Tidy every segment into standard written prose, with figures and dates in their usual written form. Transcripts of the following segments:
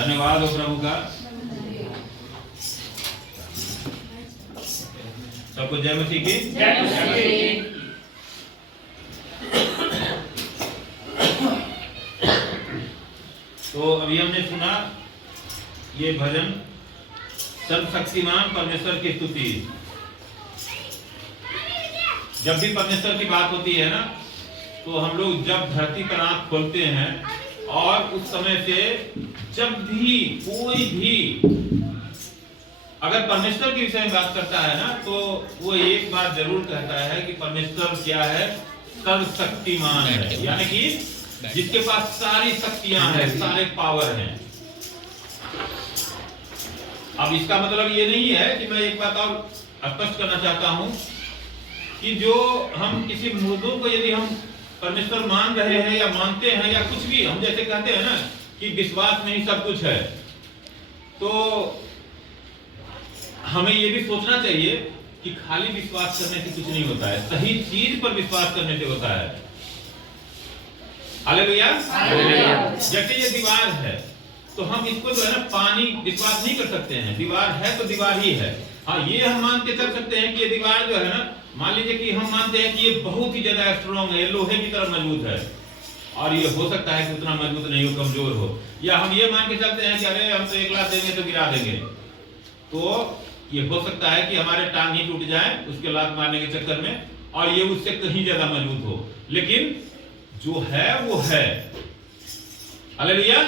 धन्यवाद हो प्रभु का। सबको जय मसीह की। जय मसीह। तो अभी हमने सुना ये भजन सर्वशक्तिमान परमेश्वर की स्तुति। जब भी परमेश्वर की बात होती है ना, तो हम लोग जब धरती पर आंख खोलते हैं और उस समय से जब भी कोई भी अगर परमेश्वर के विषय में बात करता है ना, तो वो एक बात जरूर कहता है कि परमेश्वर क्या है, सर्वशक्तिमान है, यानी कि जिसके पास सारी शक्तियां हैं, सारे पावर हैं। अब इसका मतलब ये नहीं है कि मैं एक बात और स्पष्ट करना चाहता हूं कि जो हम किसी मुद्दों को यदि हम परमेश्वर मान रहे हैं या मानते हैं या कुछ भी, हम जैसे कहते हैं ना कि विश्वास में ही सब कुछ है, तो हमें ये भी सोचना चाहिए कि खाली विश्वास करने से कुछ नहीं होता है, सही चीज पर विश्वास करने से होता है। हालेलुया। जैसे ये दीवार है तो हम इसको जो है ना पानी विश्वास नहीं कर सकते हैं, दीवार है तो दीवार ही है। हाँ, ये हम मान के चल सकते हैं कि ये दीवार जो है ना, मान लीजिए कि हम मानते हैं कि ये बहुत ही ज्यादा स्ट्रॉन्ग है, लोहे की तरह मजबूत है, और ये हो सकता है कि उतना मजबूत नहीं हो, कमजोर हो। या हम ये मान के चलते हैं कि अरे हम तो 1 लाख देंगे तो गिरा देंगे, तो ये हो सकता है कि हमारे टांग ही टूट जाए उसके लात मारने के चक्कर में, और ये उससे कहीं ज्यादा मजबूत हो। लेकिन जो है वो है। हालेलुया।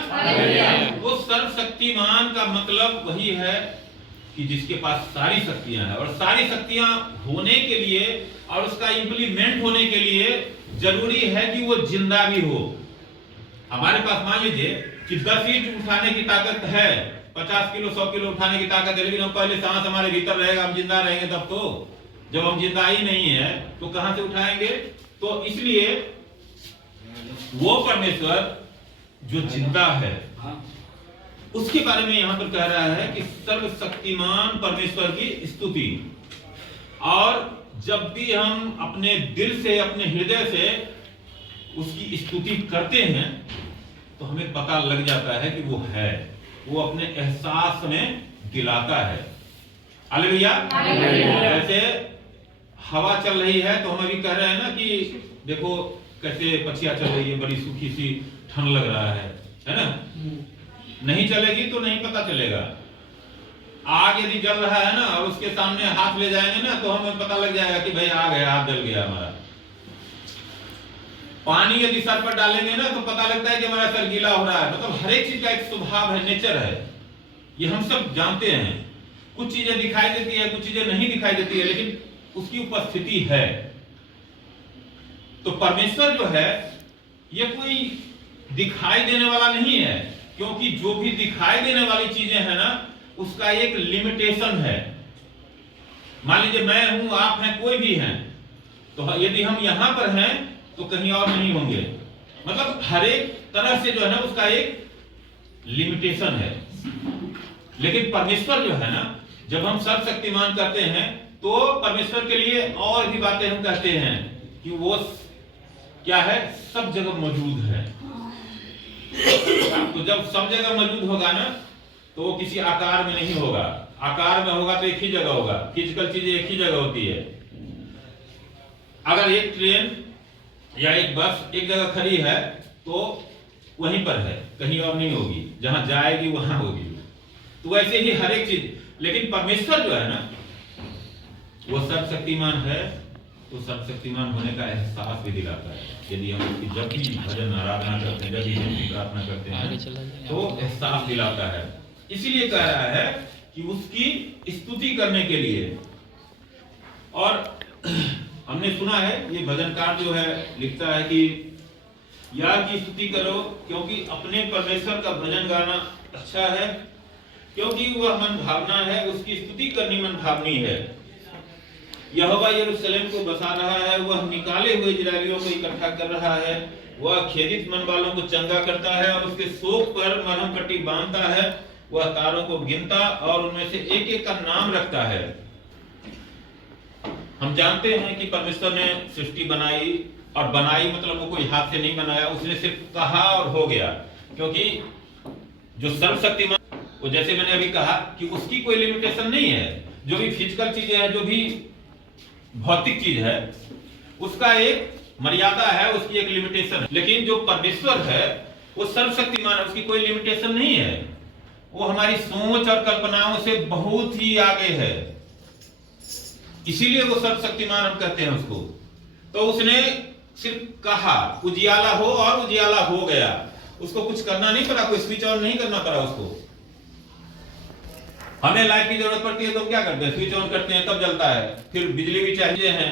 वो सर्वशक्तिमान का मतलब वही है कि जिसके पास सारी शक्तियां हैं, और सारी शक्तियां होने के लिए और उसका इंप्लीमेंट होने के लिए जरूरी है कि वो जिंदा भी हो। हमारे पास मान लीजिए कि 10 ईंट उठाने की ताकत है, 50 किलो 100 किलो उठाने की ताकत है, लेकिन हम पहले सांस हमारे भीतर रहेगा, हम जिंदा रहेंगे तब तो। जब हम जिंदा ही नहीं है तो कहां से उठाएंगे? तो इसलिए वो परमेश्वर जो जिंदा है उसके बारे में यहां पर कह रहा है कि सर्वशक्तिमान परमेश्वर की स्तुति। और जब भी हम अपने दिल से, अपने हृदय से उसकी स्तुति करते हैं तो हमें पता लग जाता है कि वो है, वो अपने एहसास में दिलाता है। हालेलुया। जैसे हवा चल रही है तो हम अभी कह रहे हैं ना कि देखो कैसे पछिया चल रही है, बड़ी सूखी सी ठंड लग रहा है ना। नहीं चलेगी तो नहीं पता चलेगा। आग यदि जल रहा है ना और उसके सामने हाथ ले जाएंगे ना तो हमें पता लग जाएगा कि भाई आग है, हाथ जल गया हमारा। पानी यदि सर पर डालेंगे ना तो पता लगता है कि हमारा सर गीला हो रहा है। मतलब हर एक चीज का एक स्वभाव है, नेचर है, ये हम सब जानते हैं। कुछ चीजें दिखाई देती है, कुछ चीजें नहीं दिखाई देती है, लेकिन उसकी उपस्थिति है। तो परमेश्वर जो है ये कोई दिखाई देने वाला नहीं है, क्योंकि जो भी दिखाई देने वाली चीजें हैं ना उसका एक लिमिटेशन है। मान लीजिए मैं हूं, आप हैं, कोई भी हैं, तो यदि हम यहां पर हैं तो कहीं और नहीं होंगे। मतलब हर एक तरह से जो है ना उसका एक लिमिटेशन है। लेकिन परमेश्वर जो है ना, जब हम सर्वशक्तिमान करते हैं तो परमेश्वर के लिए और भी बातें हम कहते हैं कि वो क्या है, सब जगह मौजूद है। तो जब सब जगह मौजूद होगा ना तो वो किसी आकार में नहीं होगा। आकार में होगा तो एक ही जगह होगा, फिजिकल चीजें एक ही जगह होती है। अगर एक ट्रेन या एक बस एक जगह खड़ी है तो वहीं पर है, कहीं और नहीं होगी, जहां जाएगी वहां होगी। तो वैसे ही हर एक चीज। लेकिन परमेश्वर जो है ना वो सर्वशक्तिमान है, तो सर्वशक्तिमान होने का एहसास भी दिलाता है। यदि हम उसकी जब भी भजन आराधना करते हैं, जब भी हम प्रार्थना करते हैं तो एहसास दिलाता है। इसीलिए कह रहा है कि उसकी स्तुति करने के लिए। और हमने सुना है ये भजनकार जो है लिखता है कि या की स्तुति करो क्योंकि अपने परमेश्वर का भजन गाना अच्छा है, क्योंकि वह मन भावना है, उसकी स्तुति करनी मन भावनी है। यहोवा यरूशलेम को बसा रहा है, वह निकाले हुए इस्राएलियों को इकट्ठा कर रहा है, वह खेदित मन वालों को चंगा करता है और उसके शोक पर मरहम पट्टी बांधता है। वह तारों को गिनता और उनमें से एक एक का नाम रखता है। हम जानते हैं कि परमेश्वर ने सृष्टि बनाई, और बनाई मतलब वो कोई हाथ से नहीं बनाया, उसने सिर्फ कहा और हो गया। क्योंकि जो सर्वशक्तिमान, वो जैसे मैंने अभी कहा कि उसकी कोई लिमिटेशन नहीं है। जो भी फिजिकल चीजें हैं, जो भी भौतिक चीज है, उसका एक मर्यादा है, उसकी एक लिमिटेशन है। लेकिन जो परमेश्वर है वो सर्वशक्तिमान है, उसकी कोई लिमिटेशन नहीं है। वो हमारी सोच और कल्पनाओं से बहुत ही आगे है, इसीलिए वो सर्वशक्तिमान हम कहते हैं उसको। तो उसने सिर्फ कहा उजियाला हो और उजियाला हो गया, उसको कुछ करना नहीं पड़ा, कोई स्विच ऑन नहीं करना पड़ा उसको। हमें लाइट की जरूरत पड़ती है तो हम क्या करते हैं, स्विच ऑन करते हैं, तब जलता है, फिर बिजली भी चाहिए है।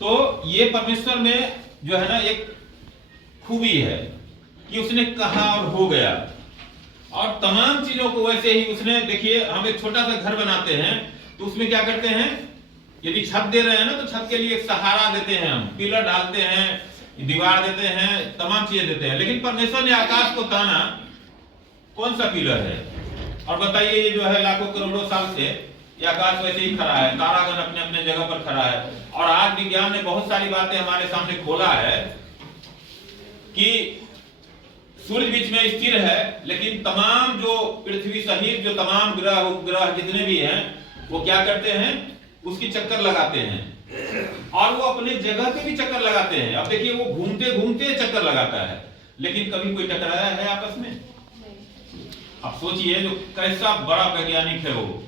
तो ये परमेश्वर में जो है ना एक खूबी है कि उसने कहा और हो गया। और तमाम चीजों को वैसे ही उसने, देखिए हम एक छोटा सा घर बनाते हैं तो उसमें क्या करते हैं, यदि छत दे रहे हैं ना तो छत के लिए एक सहारा देते हैं, हम पिलर डालते हैं, दीवार देते हैं, तमाम चीजें देते हैं। लेकिन परमेश्वर ने आकाश को ताना, कौन सा पिलर है? और बताइए, ये जो है लाखों करोड़ों साल से ये आकाश वैसे ही खड़ा है, तारागण अपने अपने जगह पर खड़ा है। और आज विज्ञान ने बहुत सारी बातें हमारे सामने खोला है कि सूर्य बीच में स्थिर है, लेकिन तमाम जो पृथ्वी सहित जो तमाम ग्रह उपग्रह जितने भी हैं वो क्या करते हैं, उसकी चक्कर लगाते हैं, और वो अपने जगह पे भी चक्कर लगाते हैं। अब देखिए वो घूमते घूमते चक्कर लगाता है, लेकिन कभी कोई टकराया है आपस में? अब सोचिए, जो कैसा बड़ा वैज्ञानिक है वो,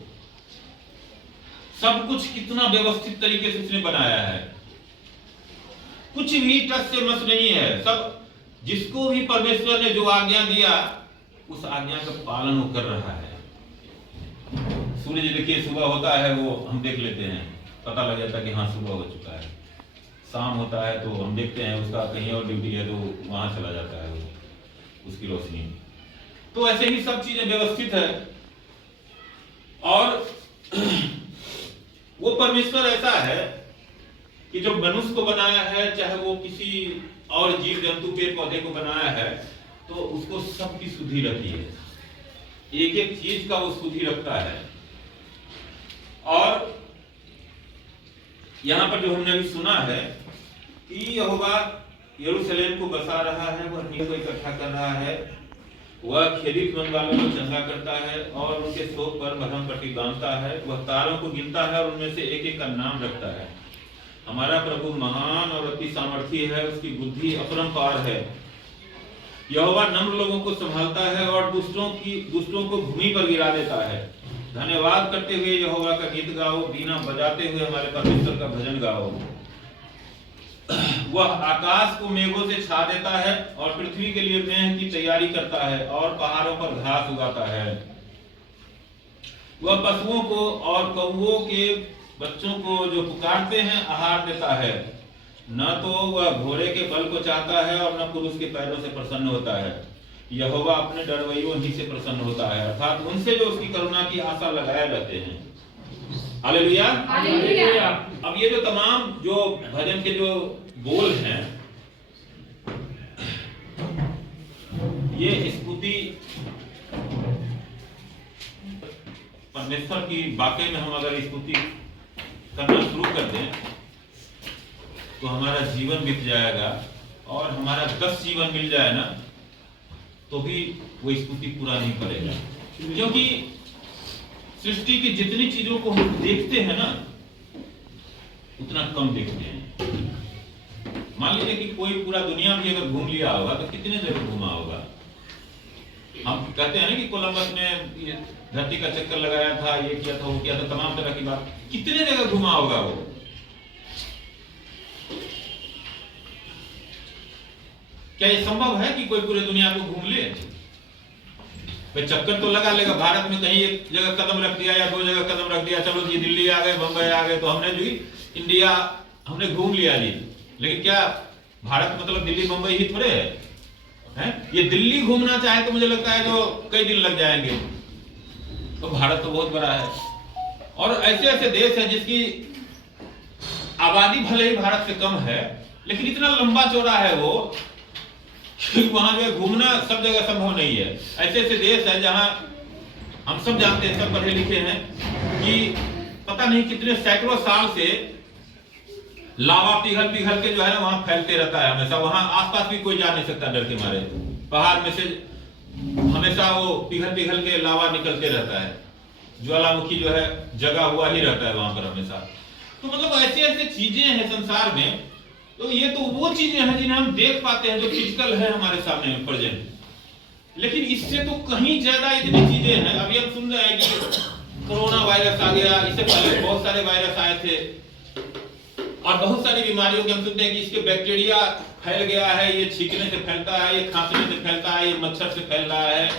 सब कुछ कितना व्यवस्थित तरीके से उसने बनाया है, कुछ भी टस से मस नहीं है। सब जिसको भी परमेश्वर ने जो आज्ञा दिया उस आज्ञा का पालन वो कर रहा है। सूरज देखिए सुबह होता है, वो हम देख लेते हैं, पता लग जाता है कि हाँ सुबह हो चुका है। शाम होता है तो हम देखते हैं उसका कहीं और ड्यूटी है तो वहां चला जाता है वो, उसकी रोशनी। तो ऐसे ही सब चीजें व्यवस्थित है। और वो परमेश्वर ऐसा है कि जो मनुष्य को बनाया है, चाहे वो किसी और जीव जंतु पेड़ पौधे को बनाया है, तो उसको सबकी सुधि रहती है, एक एक चीज का वो सुधि रखता है। और यहां पर जो हमने अभी सुना है कि यहोवा यरूशलेम को बसा रहा है, वह नींव को इकट्ठा कर रहा है, वह खेदित मन वालों को चंगा करता है और उनके शोक पर मरहम पट्टी बांधता है। वह तारों को गिनता है और उनमें से एक एक का नाम रखता है। हमारा प्रभु महान और अति सामर्थी है, उसकी बुद्धि अपरंपार है। यहोवा नम्र लोगों को संभालता है और दुष्टों को भूमि पर गिरा देता है। धन्यवाद करते हुए यहोवा का गीत गाओ, बीना बजाते हुए हमारे परमेश्वर का भजन गाओ। वह आकाश को मेघों से छा देता है और पृथ्वी के लिए मेंह की तैयारी करता है और पहाड़ों पर घास उगाता है। वह पशुओं को और कौओं के बच्चों को जो पुकारते हैं आहार देता है। न तो वह घोड़े के बल को चाहता है और न पुरुष के पैरों से प्रसन्न होता है। यहोवा अपने डरवैयों ही से प्रसन्न होता है, अर्थात उनसे जो उसकी करुणा की आशा लगाए रहते हैं। Hallelujah, hallelujah. अब ये जो तमाम जो भजन के जो बोल हैं, ये स्तुति परमेश्वर की वाकई में हम अगर स्तुति करना शुरू कर दें तो हमारा जीवन बीत जाएगा, और हमारा 10 जीवन मिल जाए ना तो भी वो स्तुति पूरा नहीं करेगा। क्योंकि सृष्टि की जितनी चीजों को हम देखते हैं ना उतना कम देखते हैं। मान लीजिए कि कोई पूरा दुनिया भी अगर घूम लिया होगा तो कितने जगह घूमा होगा। हम कहते हैं ना कि कोलंबस ने धरती का चक्कर लगाया था, ये किया था, वो किया था, तमाम तरह की बात, कितने जगह घुमा होगा वो। क्या ये संभव है कि कोई पूरे दुनिया को घूम ले? भाई चक्कर तो लगा लेगा, भारत में कहीं एक जगह कदम रख दिया या 2 जगह कदम रख दिया, चलो जी दिल्ली आ गए, बंबई आ गए, तो हमने जो इंडिया हमने घूम लिया जी। लेकिन क्या भारत मतलब दिल्ली बंबई ही थोड़े है? ये दिल्ली घूमना चाहे तो मुझे लगता है जो कई दिन लग जाएंगे। तो भारत तो बहुत बड़ा है, और ऐसे ऐसे देश है जिसकी आबादी भले ही भारत से कम है, लेकिन इतना लंबा चौड़ा है वो कि वहां जो है घूमना सब जगह संभव नहीं है। ऐसे ऐसे देश है जहां हम सब जानते हैं, सब पढ़े लिखे हैं, कि पता नहीं कितने सैकड़ों साल से लावा पिघल पिघल के जो है ना वहां फैलते रहता है हमेशा। वहां आसपास भी कोई जा नहीं सकता डर के मारे। पहाड़ में से हमेशा वो पिघल पिघल के लावा निकलते रहता है, ज्वालामुखी जो है जगा हुआ ही रहता है वहां पर हमेशा। तो मतलब ऐसे ऐसे चीजें हैं संसार में। तो ये तो वो चीजें हैं जिन्हें हम देख पाते हैं, जो फिजिकल है हमारे सामने प्रेजेंट। लेकिन इससे तो कहीं ज्यादा इतनी चीजें हैं। अभी हम सुन रहे हैं कि कोरोना वायरस आ गया, इससे पहले बहुत सारे वायरस आए थे, और बहुत सारी बीमारियों के हम सुनते हैं कि इसके बैक्टीरिया फैल गया है, ये छींकने से फैलता है, ये खांसने से फैलता है, ये मच्छर से फैल रहा है।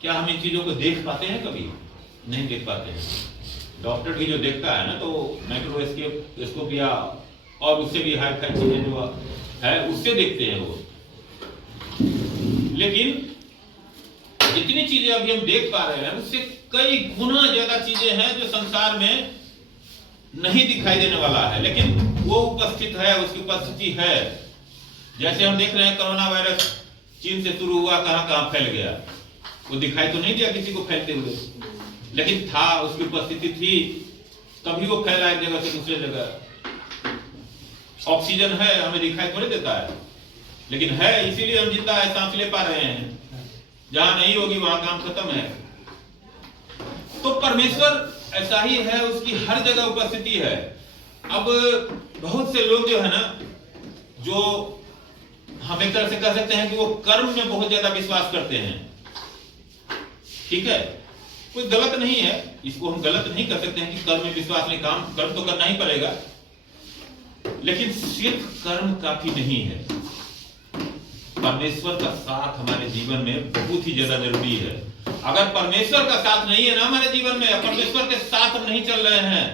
क्या हम इन चीजों को देख पाते हैं? कभी नहीं देख पाते हैं। डॉक्टर भी जो देखता है ना, तो माइक्रोस्कोप या और उससे भी हाई फाई चीजें जो है उससे देखते हैं वो। लेकिन जितनी चीजें अभी हम देख पा रहे हैं उससे कई गुना ज्यादा चीजें हैं जो संसार में नहीं दिखाई देने वाला है, लेकिन वो उपस्थित है, उसकी उपस्थिति है। जैसे हम देख रहे हैं कोरोना वायरस चीन से शुरू हुआ, कहां कहां फैल गया, वो दिखाई तो नहीं दिया किसी को फैलते हुए, लेकिन था, उसकी उपस्थिति थी, तभी वो फैला एक जगह से दूसरे जगह। ऑक्सीजन है, हमें दिखाई थोड़ी देता है, लेकिन है, इसीलिए हम जिंदा है, सांस ले पा रहे हैं। जहां नहीं होगी वहां काम खत्म है। तो परमेश्वर ऐसा ही है, उसकी हर जगह उपस्थिति है। अब बहुत से लोग जो है ना, जो हम एक तरह से कह सकते हैं कि वो कर्म में बहुत ज्यादा विश्वास करते हैं। ठीक है, कोई गलत नहीं है, इसको हम गलत नहीं कर सकते हैं कि कर्म में विश्वास नहीं, काम कर्म तो करना ही पड़ेगा, लेकिन सिर्फ कर्म काफी नहीं है। परमेश्वर का साथ हमारे जीवन में बहुत ही ज्यादा जरूरी है। अगर परमेश्वर का साथ नहीं है ना हमारे जीवन में, परमेश्वर के साथ हम नहीं चल रहे हैं,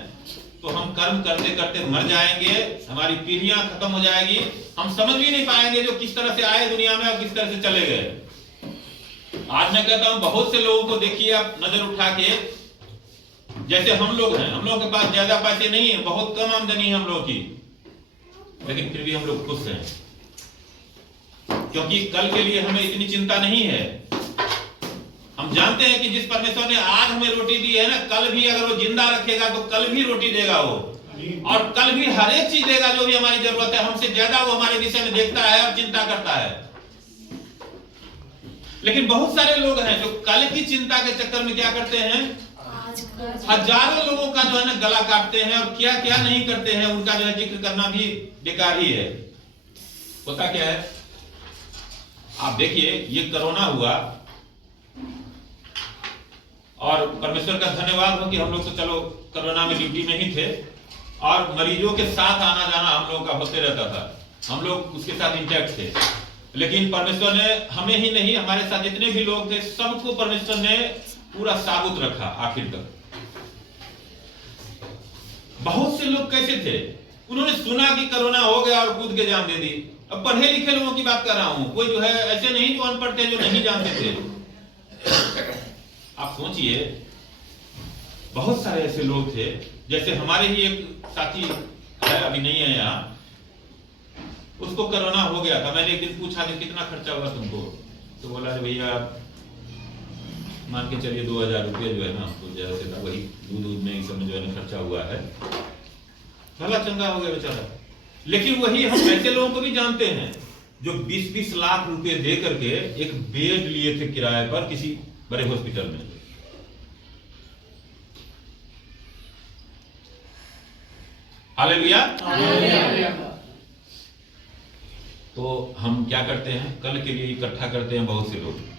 तो हम कर्म करते करते मर जाएंगे, हमारी पीढ़ियां खत्म हो जाएगी, हम समझ भी नहीं पाएंगे जो किस तरह से आए दुनिया में और किस तरह से चले गए। आज मैं कहता हूं, बहुत से लोगों को देखिए आप नजर उठा के, जैसे हम लोग हैं, हम लोग के पास ज्यादा पैसे नहीं है, बहुत कम आमदनी है हम लोग की, लेकिन फिर भी हम लोग खुश हैं, क्योंकि कल के लिए हमें इतनी चिंता नहीं है। हम जानते हैं कि जिस परमेश्वर ने आज हमें रोटी दी है ना, कल भी अगर वो जिंदा रखेगा तो कल भी रोटी देगा वो, और कल भी हर एक चीज देगा जो भी हमारी जरूरत है। हमसे ज्यादा वो हमारे विषय में देखता है और चिंता करता है। लेकिन बहुत सारे लोग हैं जो कल की चिंता के चक्कर में क्या करते हैं, हजारों लोगों का जो है ना गला काटते हैं, और क्या क्या नहीं करते हैं, उनका जो है जिक्र करना भी बेकार ही है। होता क्या है, आप देखिए, ये कोरोना हुआ, और परमेश्वर का धन्यवाद हो कि हम लोग तो चलो कोरोना में ड्यूटी में ही थे, और मरीजों के साथ आना जाना हम लोगों का होते रहता था, हम लोग उसके साथ इंटैक्ट थे। लेकिन परमेश्वर ने हमें ही नहीं, हमारे साथ जितने भी लोग थे सबको परमेश्वर ने पूरा साबुत रखा आखिर तक। बहुत से लोग कैसे थे, उन्होंने सुना कि कोरोना हो गया और कूद के जान दे दी। अब पढ़े लिखे लोगों की बात कर रहा हूं, कोई जो है ऐसे नहीं जो अनपढ़ थे, जो नहीं जानते थे। आप सोचिए, बहुत सारे ऐसे लोग थे, जैसे हमारे ही एक साथी है, अभी नहीं है यहाँ, उसको कोरोना हो गया था। मैंने एक दिन पूछा कि कितना खर्चा हुआ तुमको, तो बोला भैया मान के चलिए 2000 रुपये जो है ना, तो ज्यादा से वही दूध में सब में जो है ना खर्चा हुआ है, भला चंगा हो गया बेचारा। लेकिन वही हम ऐसे लोगों को भी जानते हैं जो 20-20 लाख रुपए दे करके एक बेड लिए थे किराए पर किसी बड़े हॉस्पिटल में। हालेलुया। तो हम क्या करते हैं, कल के लिए इकट्ठा करते हैं बहुत से लोग।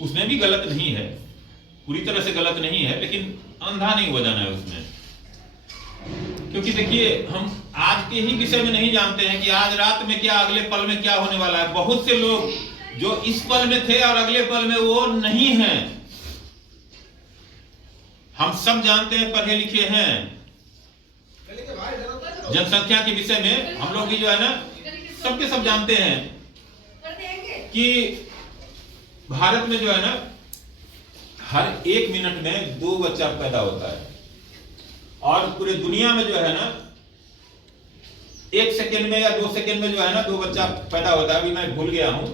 उसमें भी गलत नहीं है, पूरी तरह से गलत नहीं है, लेकिन अंधा नहीं हो जाना है उसमें। क्योंकि देखिए, हम आज के ही विषय में नहीं जानते हैं कि आज रात में क्या, अगले पल में क्या होने वाला है। बहुत से लोग जो इस पल में थे और अगले पल में वो नहीं हैं। हम सब जानते हैं, पढ़े लिखे हैं, जनसंख्या के विषय में हम लोग भी जो है ना सबके सब जानते हैं कि भारत में जो है ना हर 1 मिनट में 2 बच्चा पैदा होता है, और पूरे दुनिया में जो है ना 1 सेकेंड में या 2 सेकेंड में जो है ना 2 बच्चा पैदा होता है। अभी मैं भूल गया हूं,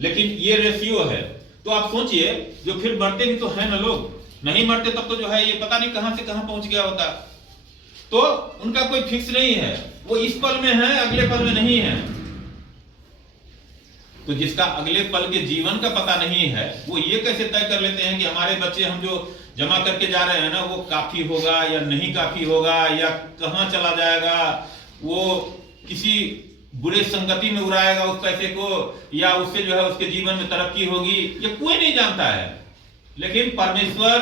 लेकिन ये रेशियो है। तो आप सोचिए, जो फिर मरते भी तो है ना लोग, नहीं मरते तब तो जो है ये पता नहीं कहां से कहां पहुंच गया होता। तो उनका कोई फिक्स नहीं है, वो इस पल में है, अगले पल में नहीं है। तो जिसका अगले पल के जीवन का पता नहीं है, वो ये कैसे तय कर लेते हैं कि हमारे बच्चे हम जो जमा करके जा रहे हैं ना, वो काफी होगा या नहीं काफी होगा, या कहाँ चला जाएगा, वो किसी बुरे संगति में उड़ाएगा उस पैसे को, या उससे जो है उसके जीवन में तरक्की होगी, ये कोई नहीं जानता है। लेकिन परमेश्वर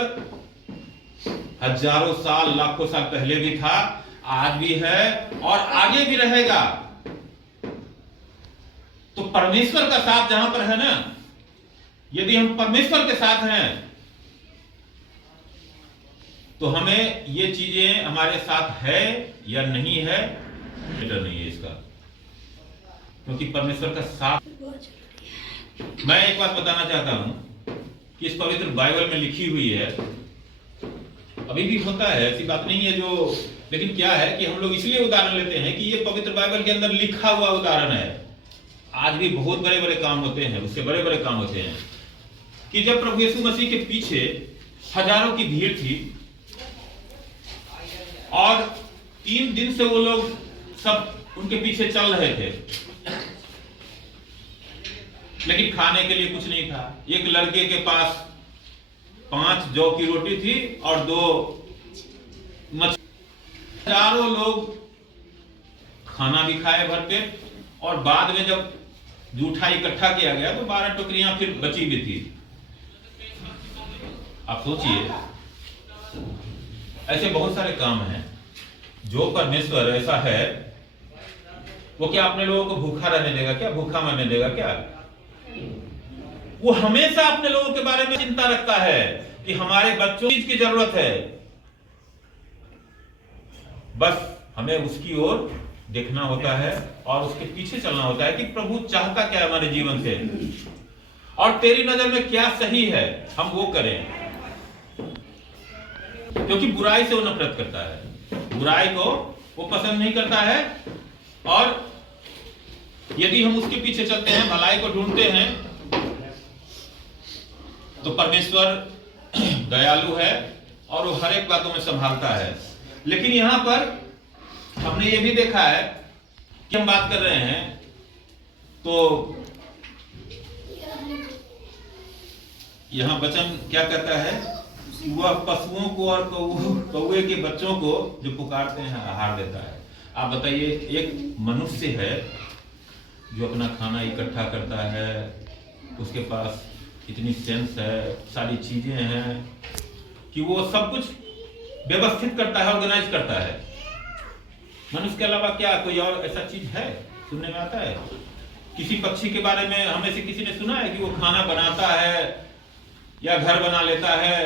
हजारों साल लाखों साल पहले भी था, आज भी है और आगे भी रहेगा। तो परमेश्वर का साथ जहां पर है ना, यदि हम परमेश्वर के साथ हैं तो हमें ये चीजें हमारे साथ है या नहीं है मैटर नहीं है इसका, क्योंकि परमेश्वर का साथ। मैं एक बात बताना चाहता हूं कि इस पवित्र बाइबल में लिखी हुई है, अभी भी होता है, ऐसी बात नहीं है जो, लेकिन क्या है कि हम लोग इसलिए उदाहरण लेते हैं कि ये पवित्र बाइबल के अंदर लिखा हुआ उदाहरण है। आज भी बहुत बड़े बड़े काम होते हैं, उससे बड़े बड़े काम होते हैं कि जब प्रभु यीशु मसीह के पीछे हजारों की भीड़ थी और 3 दिन से वो लोग सब उनके पीछे चल रहे थे, लेकिन खाने के लिए कुछ नहीं था। एक लड़के के पास 5 जौ की रोटी थी और 2 मछली। हजारों लोग खाना भी खाए भर पेट, और बाद में जब जूठा इकट्ठा किया गया तो 12 टोकरियां फिर बची भी थी। आप सोचिए, ऐसे बहुत सारे काम हैं जो परमेश्वर ऐसा है, वो क्या अपने लोगों को भूखा रहने देगा क्या, भूखा मरने देगा क्या? वो हमेशा अपने लोगों के बारे में चिंता रखता है कि हमारे बच्चों चीज की जरूरत है, बस हमें उसकी ओर देखना होता है और उसके पीछे चलना होता है कि प्रभु चाहता क्या है हमारे जीवन से, और तेरी नजर में क्या सही है हम वो करें। क्योंकि बुराई से वो नफरत करता है, बुराई को वो पसंद नहीं करता है, और यदि हम उसके पीछे चलते हैं, भलाई को ढूंढते हैं, तो परमेश्वर दयालु है और वो हर एक बातों में संभालता है। लेकिन यहां पर हमने ये भी देखा है कि हम बात कर रहे हैं तो यहां वचन क्या कहता है, वह पशुओं को और कौवे के बच्चों को जो पुकारते हैं आहार देता है। आप बताइए, एक मनुष्य है जो अपना खाना इकट्ठा करता है, उसके पास इतनी सेंस है, सारी चीजें हैं कि वो सब कुछ व्यवस्थित करता है, ऑर्गेनाइज करता है। मनुष्य के अलावा क्या कोई और ऐसा चीज है सुनने में आता है? किसी पक्षी के बारे में हमें से किसी ने सुना है कि वो खाना बनाता है या घर बना लेता है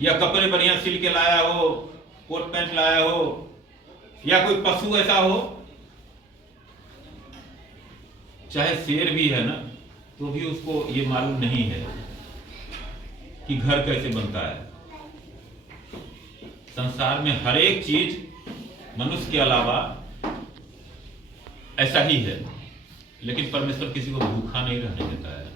या कपड़े बढ़िया सिल के लाया हो, कोट पैंट लाया हो, या कोई पशु ऐसा हो? चाहे शेर भी है ना, तो भी उसको ये मालूम नहीं है कि घर कैसे बनता है। संसार में हर एक चीज मनुष्य के अलावा ऐसा ही है, लेकिन परमेश्वर किसी को भूखा नहीं रहने देता है।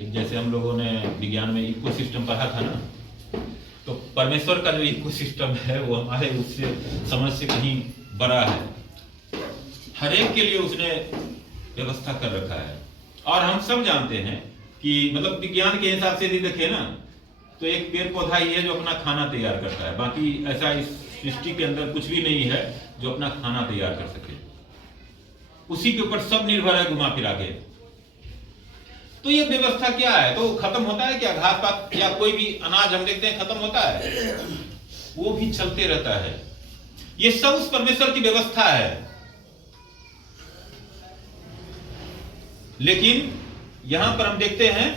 एक जैसे हम लोगों ने विज्ञान में इकोसिस्टम पढ़ा था ना, तो परमेश्वर का जो इकोसिस्टम है वो हमारे उससे समझ से कहीं बड़ा है। हर एक के लिए उसने व्यवस्था कर रखा है, और हम सब जानते हैं कि मतलब विज्ञान के हिसाब से यदि देखें ना, तो एक पेड़ पौधा ही है जो अपना खाना तैयार करता है, बाकी ऐसा इस सृष्टि के अंदर कुछ भी नहीं है जो अपना खाना तैयार कर सके। उसी के ऊपर सब निर्भर है घुमा फिरा के। तो ये व्यवस्था क्या है? तो खत्म होता है क्या? घास पात या कोई भी अनाज हम देखते हैं खत्म होता है? वो भी चलते रहता है। ये सब उस परमेश्वर की व्यवस्था है। लेकिन यहां पर हम देखते हैं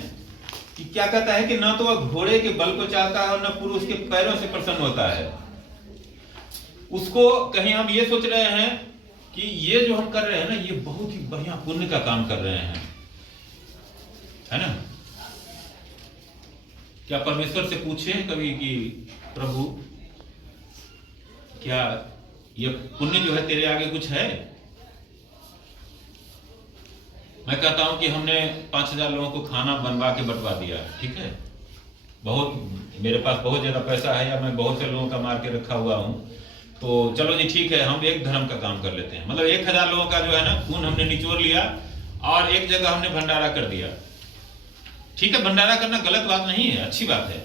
कि क्या कहता है कि ना तो वह घोड़े के बल को चाहता है और न पुरुष के पैरों से प्रसन्न होता है। उसको कहीं हम ये सोच रहे हैं कि ये जो हम कर रहे हैं ना, ये बहुत ही बढ़िया पुण्य का काम कर रहे हैं, है ना? क्या परमेश्वर से पूछे कभी कि प्रभु क्या ये पुण्य जो है तेरे आगे कुछ है? मैं कहता हूं कि हमने 5000 लोगों को खाना बनवा के बंटवा दिया, ठीक है, बहुत मेरे पास बहुत ज्यादा पैसा है या मैं बहुत से लोगों का मार के रखा हुआ हूं, तो चलो जी ठीक है, हम एक धर्म का काम कर लेते हैं, मतलब 1000 लोगों का जो है ना खून हमने निचोड़ लिया और एक जगह हमने भंडारा कर दिया। ठीक है, भंडारा करना गलत बात नहीं है, अच्छी बात है,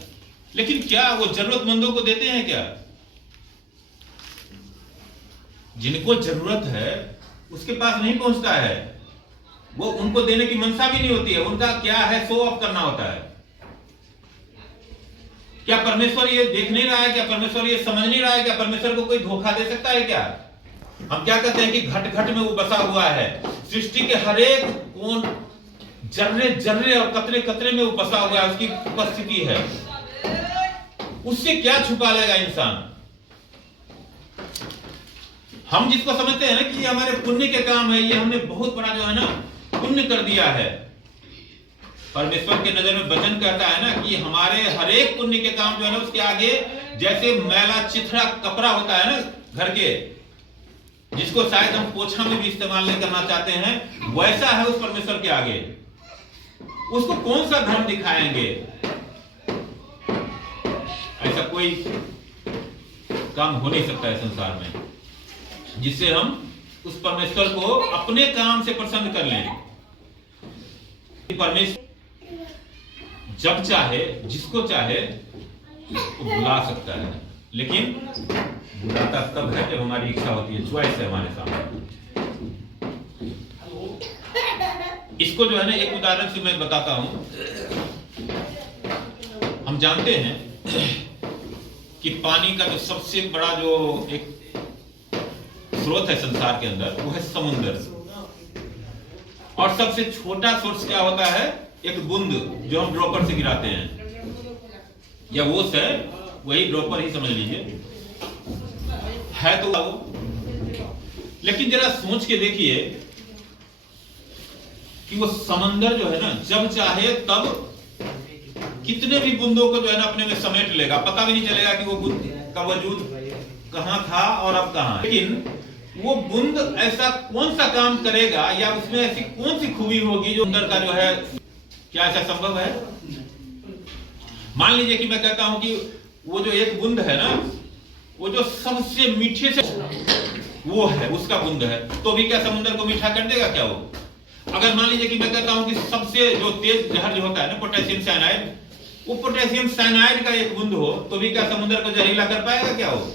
लेकिन क्या वो जरूरतमंदों को देते हैं क्या? जिनको जरूरत है उसके पास नहीं पहुंचता है, वो उनको देने की मनसा भी नहीं होती है, उनका क्या है, शो ऑफ करना होता है। क्या परमेश्वर ये देख नहीं रहा है? क्या परमेश्वर ये समझ नहीं रहा है? क्या परमेश्वर को कोई धोखा दे सकता है क्या? हम क्या कहते हैं कि घट घट में वो बसा हुआ है, सृष्टि के हर एक कोण, जर्रे जर्रे और कतरे कतरे में वो बसा हुआ है, उसकी उपस्थिति है। उससे क्या छुपा लेगा इंसान? हम जिसको समझते हैं ना कि ये हमारे पुण्य के काम है, ये हमने बहुत बड़ा जो है ना पुण्य कर दिया है, परमेश्वर के नजर में वचन कहता है ना कि हमारे हर एक पुण्य के काम जो है ना उसके आगे जैसे मैला चिथड़ा कपड़ा होता है ना घर के, जिसको शायद हम पोछा में भी इस्तेमाल नहीं करना चाहते हैं, वैसा है उस परमेश्वर के आगे। उसको कौन सा धर्म दिखाएंगे? ऐसा कोई काम हो नहीं सकता है संसार में जिससे हम उस परमेश्वर को अपने काम से प्रसन्न कर लें। परमेश्वर जब चाहे जिसको चाहे उसको बुला सकता है, लेकिन बुलाता तब है जब हमारी इच्छा होती है, चॉइस है हमारे सामने। इसको जो है ना एक उदाहरण से मैं बताता हूं। हम जानते हैं कि पानी का जो सबसे बड़ा जो एक स्रोत है संसार के अंदर वो है समुद्र, और सबसे छोटा सोर्स क्या होता है? एक बूंद जो हम ड्रॉपर से गिराते हैं, या वो है वही ड्रॉपर ही समझ लीजिए है तो वो। लेकिन जरा सोच के देखिए कि वो समंदर जो है ना जब चाहे तब कितने भी बूंदों को जो है ना अपने में समेट लेगा, पता भी नहीं चलेगा कि वो बूंद का वजूद कहां था और अब कहां। लेकिन वो बूंद ऐसा कौन सा काम करेगा या उसमें ऐसी कौन सी खूबी होगी जो अंदर का जो है, क्या ऐसा संभव है? मान लीजिए कि मैं कहता हूं कि वो जो एक बूंद है ना, वो जो सबसे मीठे से वो है, उसका बूंद है, तो भी क्या समुद्र को मीठा कर देगा क्या वो? अगर मान लीजिए कि मैं कहता हूं कि सबसे जो तेज जहर जो होता है ना पोटेशियम साइनाइड, वो पोटेशियम साइनाइड का एक बूंद हो तो भी क्या समुद्र को जहरीला कर पाएगा क्या वो?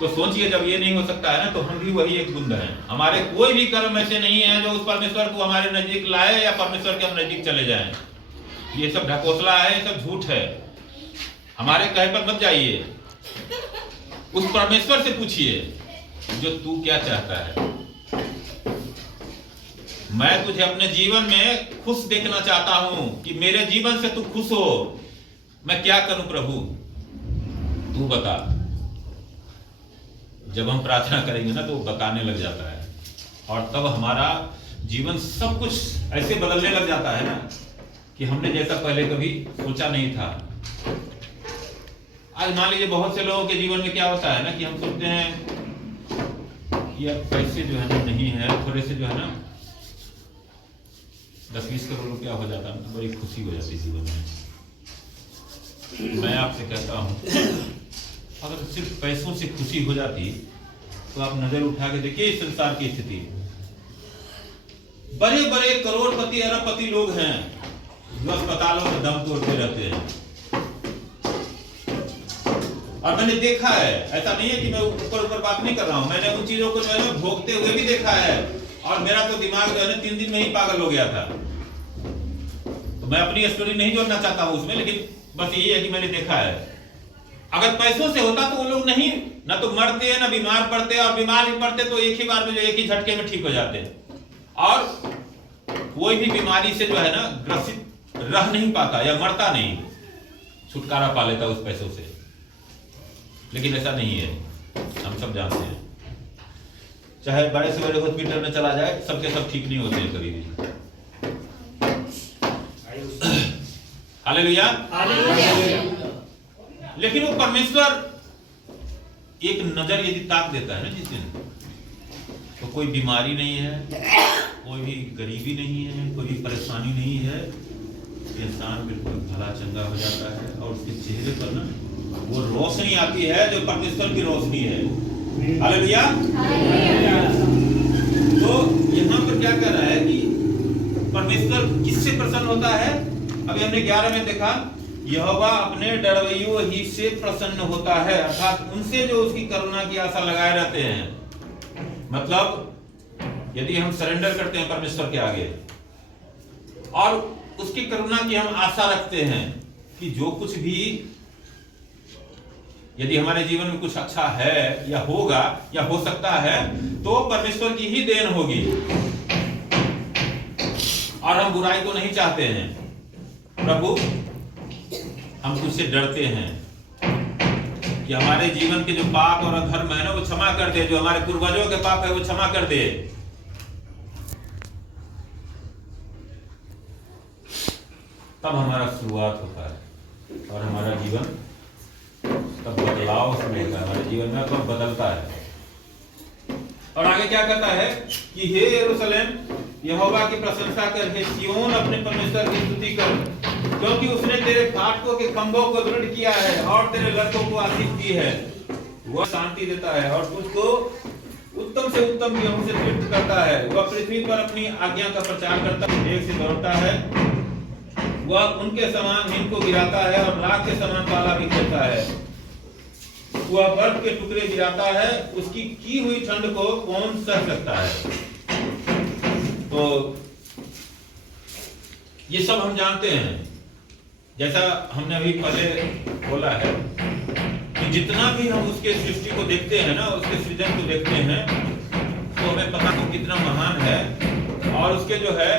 तो सोचिए, जब ये नहीं हो सकता है ना, तो हम भी वही एक बूंद हैं। हमारे कोई भी कर्म ऐसे नहीं है जो उस परमेश्वर को हमारे नजदीक लाए या परमेश्वर के हम नजदीक चले जाएं। ये सब ढकोसला है, ये सब झूठ है। हमारे कहे पर मत जाइए, उस परमेश्वर से पूछिए जो तू क्या चाहता है। मैं तुझे अपने जीवन में खुश देखना चाहता हूं कि मेरे जीवन से तू खुश हो। मैं क्या करूं प्रभु, तू बता। जब हम प्रार्थना करेंगे ना तो वो बताने लग जाता है, और तब हमारा जीवन सब कुछ ऐसे बदलने लग जाता है ना कि हमने जैसा पहले कभी सोचा नहीं था। आज मान लीजिए बहुत से लोगों के जीवन में क्या होता है ना कि हम सोचते हैं कि अब पैसे जो है ना नहीं है, थोड़े से जो है ना 10-20 करोड़ रुपया हो जाता है तो बड़ी खुशी हो जाती जीवन में। मैं आपसे कहता हूं अगर सिर्फ पैसों से खुशी हो जाती तो आप नजर उठा के देखिए इस संसार की स्थिति। बड़े बड़े करोड़पति अरबपति लोग हैं जो अस्पतालों में दम तोड़ते रहते हैं, और मैंने देखा है, ऐसा नहीं है कि मैं ऊपर ऊपर बात नहीं कर रहा हूं, मैंने उन चीजों को जो है ना भोगते हुए भी देखा है, और मेरा तो दिमाग जो है ना 3 दिन में ही पागल हो गया था। तो मैं अपनी स्टोरी नहीं जोड़ना चाहता हूं उसमें, लेकिन बस यही है कि मैंने देखा है। अगर पैसों से होता तो वो लोग नहीं ना तो मरते ना बीमार पड़ते, और बीमार भी पड़ते तो एक ही बार में जो एक ही झटके में ठीक हो जाते, और कोई भी बीमारी से जो है ना ग्रसित रह नहीं पाता या मरता नहीं, छुटकारा पा लेता उस पैसों से। लेकिन ऐसा नहीं है, हम सब जानते हैं, चाहे बड़े से बड़े हॉस्पिटल में चला जाए सबके सब ठीक नहीं होते हैं कभी भी। हालेलुया। लेकिन वो परमेश्वर एक नजर यदि ताक देता है ना जिस दिन, तो कोई बीमारी नहीं है, कोई भी गरीबी नहीं है, कोई भी परेशानी नहीं है, इंसान बिल्कुल भला चंगा हो जाता है, और उसके चेहरे पर ना वो रोशनी आती है जो परमेश्वर की रोशनी है। हालेलुया। तो यहाँ पर क्या कह रहा है कि परमेश्वर किससे प्रसन्न होता है? अभी हमने 11 में देखा, यहोवा अपने डरवैयों ही से प्रसन्न होता है, अर्थात उनसे जो उसकी करुणा की आशा लगाए रहते हैं। मतलब यदि हम सरेंडर करते हैं परमेश्वर के आगे और उसकी करुणा की हम आशा रखते हैं कि जो कुछ भी यदि हमारे जीवन में कुछ अच्छा है या होगा या हो सकता है तो परमेश्वर की ही देन होगी, और हम बुराई को नहीं चाहते हैं। प्रभु, हम तुझसे डरते हैं कि हमारे जीवन के जो पाप और अधर्म है ना वो क्षमा कर दे, जो हमारे पूर्वजों के पाप है वो क्षमा कर दे। तब हमारा शुरुआत होता है और हमारा जीवन तब बदलाव होता है, हमारे जीवन में तब बदलता है। और आगे क्या कहता है कि हे यरूशलेम, यहोवा की प्रशंसा कर, हे सिय्योन अपने परमेश्वर की स्तुति कर, क्योंकि उसने तेरे फाटकों के खंभों को दृढ़ किया है और तेरे लड़कों को आशीष दी है। वह शांति देता है और तुझको उत्तम से उत्तम गेहूं से तृप्त करता है। वह पृथ्वी पर अपनी आज्ञा का प्रचार करता है, एक से दौड़ता है। वह उनके समान हिम को गिराता है और राख के समान पाला बिखेरता है। वह बर्फ के टुकड़े गिराता है, उसकी की हुई ठंड को कौन सह सकता है? तो ये सब हम जानते हैं, जैसा हमने अभी पहले बोला है कि जितना भी हम उसके सृष्टि को देखते हैं ना, उसके सृजन को देखते हैं, तो हमें पता हो कितना महान है, और उसके जो है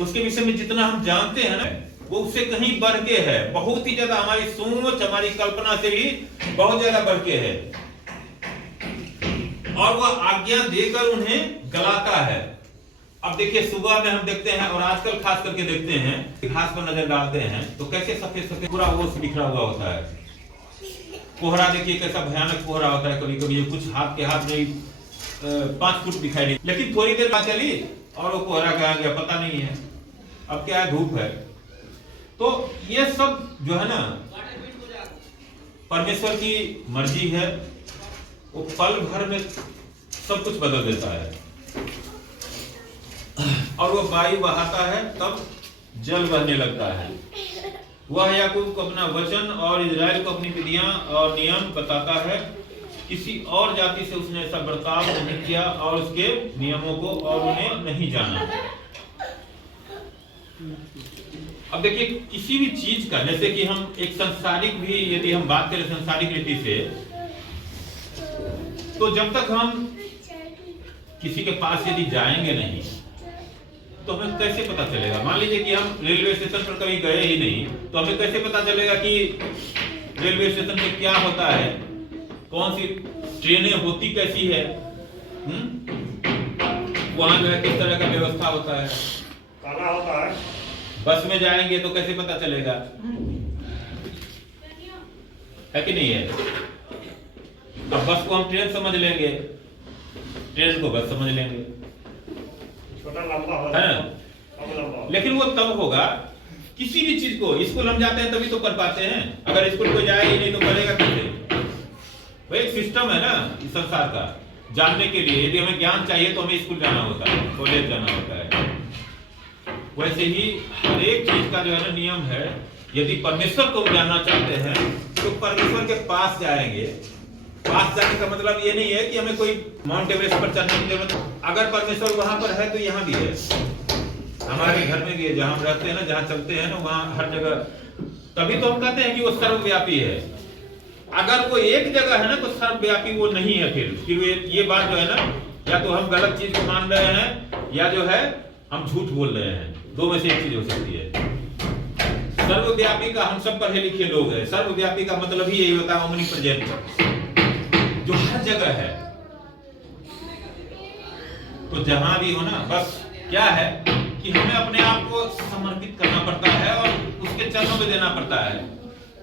उसके विषय में जितना हम जानते हैं ना वो उससे कहीं बढ़ के है, बहुत ही ज्यादा, हमारी सोच हमारी कल्पना से भी बहुत ज्यादा बढ़ के है। और वह आज्ञा देकर उन्हें गलाता है। अब देखिए, सुबह में हम देखते हैं और आजकल खास करके देखते हैं, घास पर नजर डालते हैं तो कैसे सफेद सफेद पूरा ओस बिखरा हुआ होता है। कोहरा देखिए कैसा भयानक कोहरा होता है, कभी कभी कुछ हाथ के हाथ में 5 फुट दिखाई नहीं, लेकिन थोड़ी देर बाद चली और वो कोहरा कहाँ गया पता नहीं है। अब क्या है, धूप है। तो ये सब जो है ना परमेश्वर की मर्जी है, वो पल भर में सब कुछ बदल देता है। और वो वायु बहाता है तब जल बहने लगता है। वह याकूब को अपना वचन और इजराइल को अपनी विधियां और नियम बताता है। किसी और जाति से उसने ऐसा बर्ताव नहीं किया और उसके नियमों को और उन्हें नहीं जाना। अब देखिए, किसी भी चीज का, जैसे कि हम एक संसारिक भी यदि हम बात करें संसारिक रीति से, तो जब तक हम किसी के पास यदि जाएंगे नहीं तो हमें कैसे पता चलेगा? मान लीजिए कि हम रेलवे स्टेशन पर कभी गए ही नहीं, तो हमें कैसे पता चलेगा कि रेलवे स्टेशन पे क्या होता है, कौन सी ट्रेनें होती कैसी है, वहां जो है किस तरह का व्यवस्था होता है, काला होता है। बस में जाएंगे तो कैसे पता चलेगा? है कि नहीं है? अब बस को हम ट्रेन समझ लेंगे, ट्रेन को बस समझ लेंगे, छोटा लंबा होता है, लेकिन वो तब होगा किसी भी चीज को। स्कूल हम जाते हैं तभी तो कर पाते हैं, अगर स्कूल कोई जाए ही नहीं तो करेगा कैसे? वो एक सिस्टम है ना इस संसार का, जानने के लिए यदि हमें ज्ञान चाहिए तो हमें स्कूल जाना होता है, कॉलेज जाना होता है। वैसे ही हर एक चीज का जो है ना नियम है। यदि परमेश्वर को जानना चाहते हैं तो परमेश्वर के पास जाएंगे। पास जाने का मतलब ये नहीं है कि हमें कोई माउंट एवरेस्ट पर चढ़ने की जरूरत। अगर परमेश्वर वहां पर है तो यहाँ भी है, हमारे घर में भी है, जहां हम रहते हैं ना, जहां चलते हैं ना, वहां हर जगह। तभी तो हम कहते हैं कि वो सर्वव्यापी है। अगर वो एक जगह है ना तो सर्वव्यापी वो नहीं है। फिर ये बात जो है ना, या तो हम गलत चीज को मान रहे हैं या जो है हम झूठ बोल रहे हैं, दो में से एक चीज हो सकती है। सर्वव्यापी का हम सब पढ़े लिखे लोग हैं। सर्वव्यापी का मतलब ही यही होता है ओमनी प्रेजेंट, जो हर जगह है। तो जहां भी हो ना, बस क्या है कि हमें अपने आप को समर्पित करना पड़ता है और उसके चरणों में देना पड़ता है।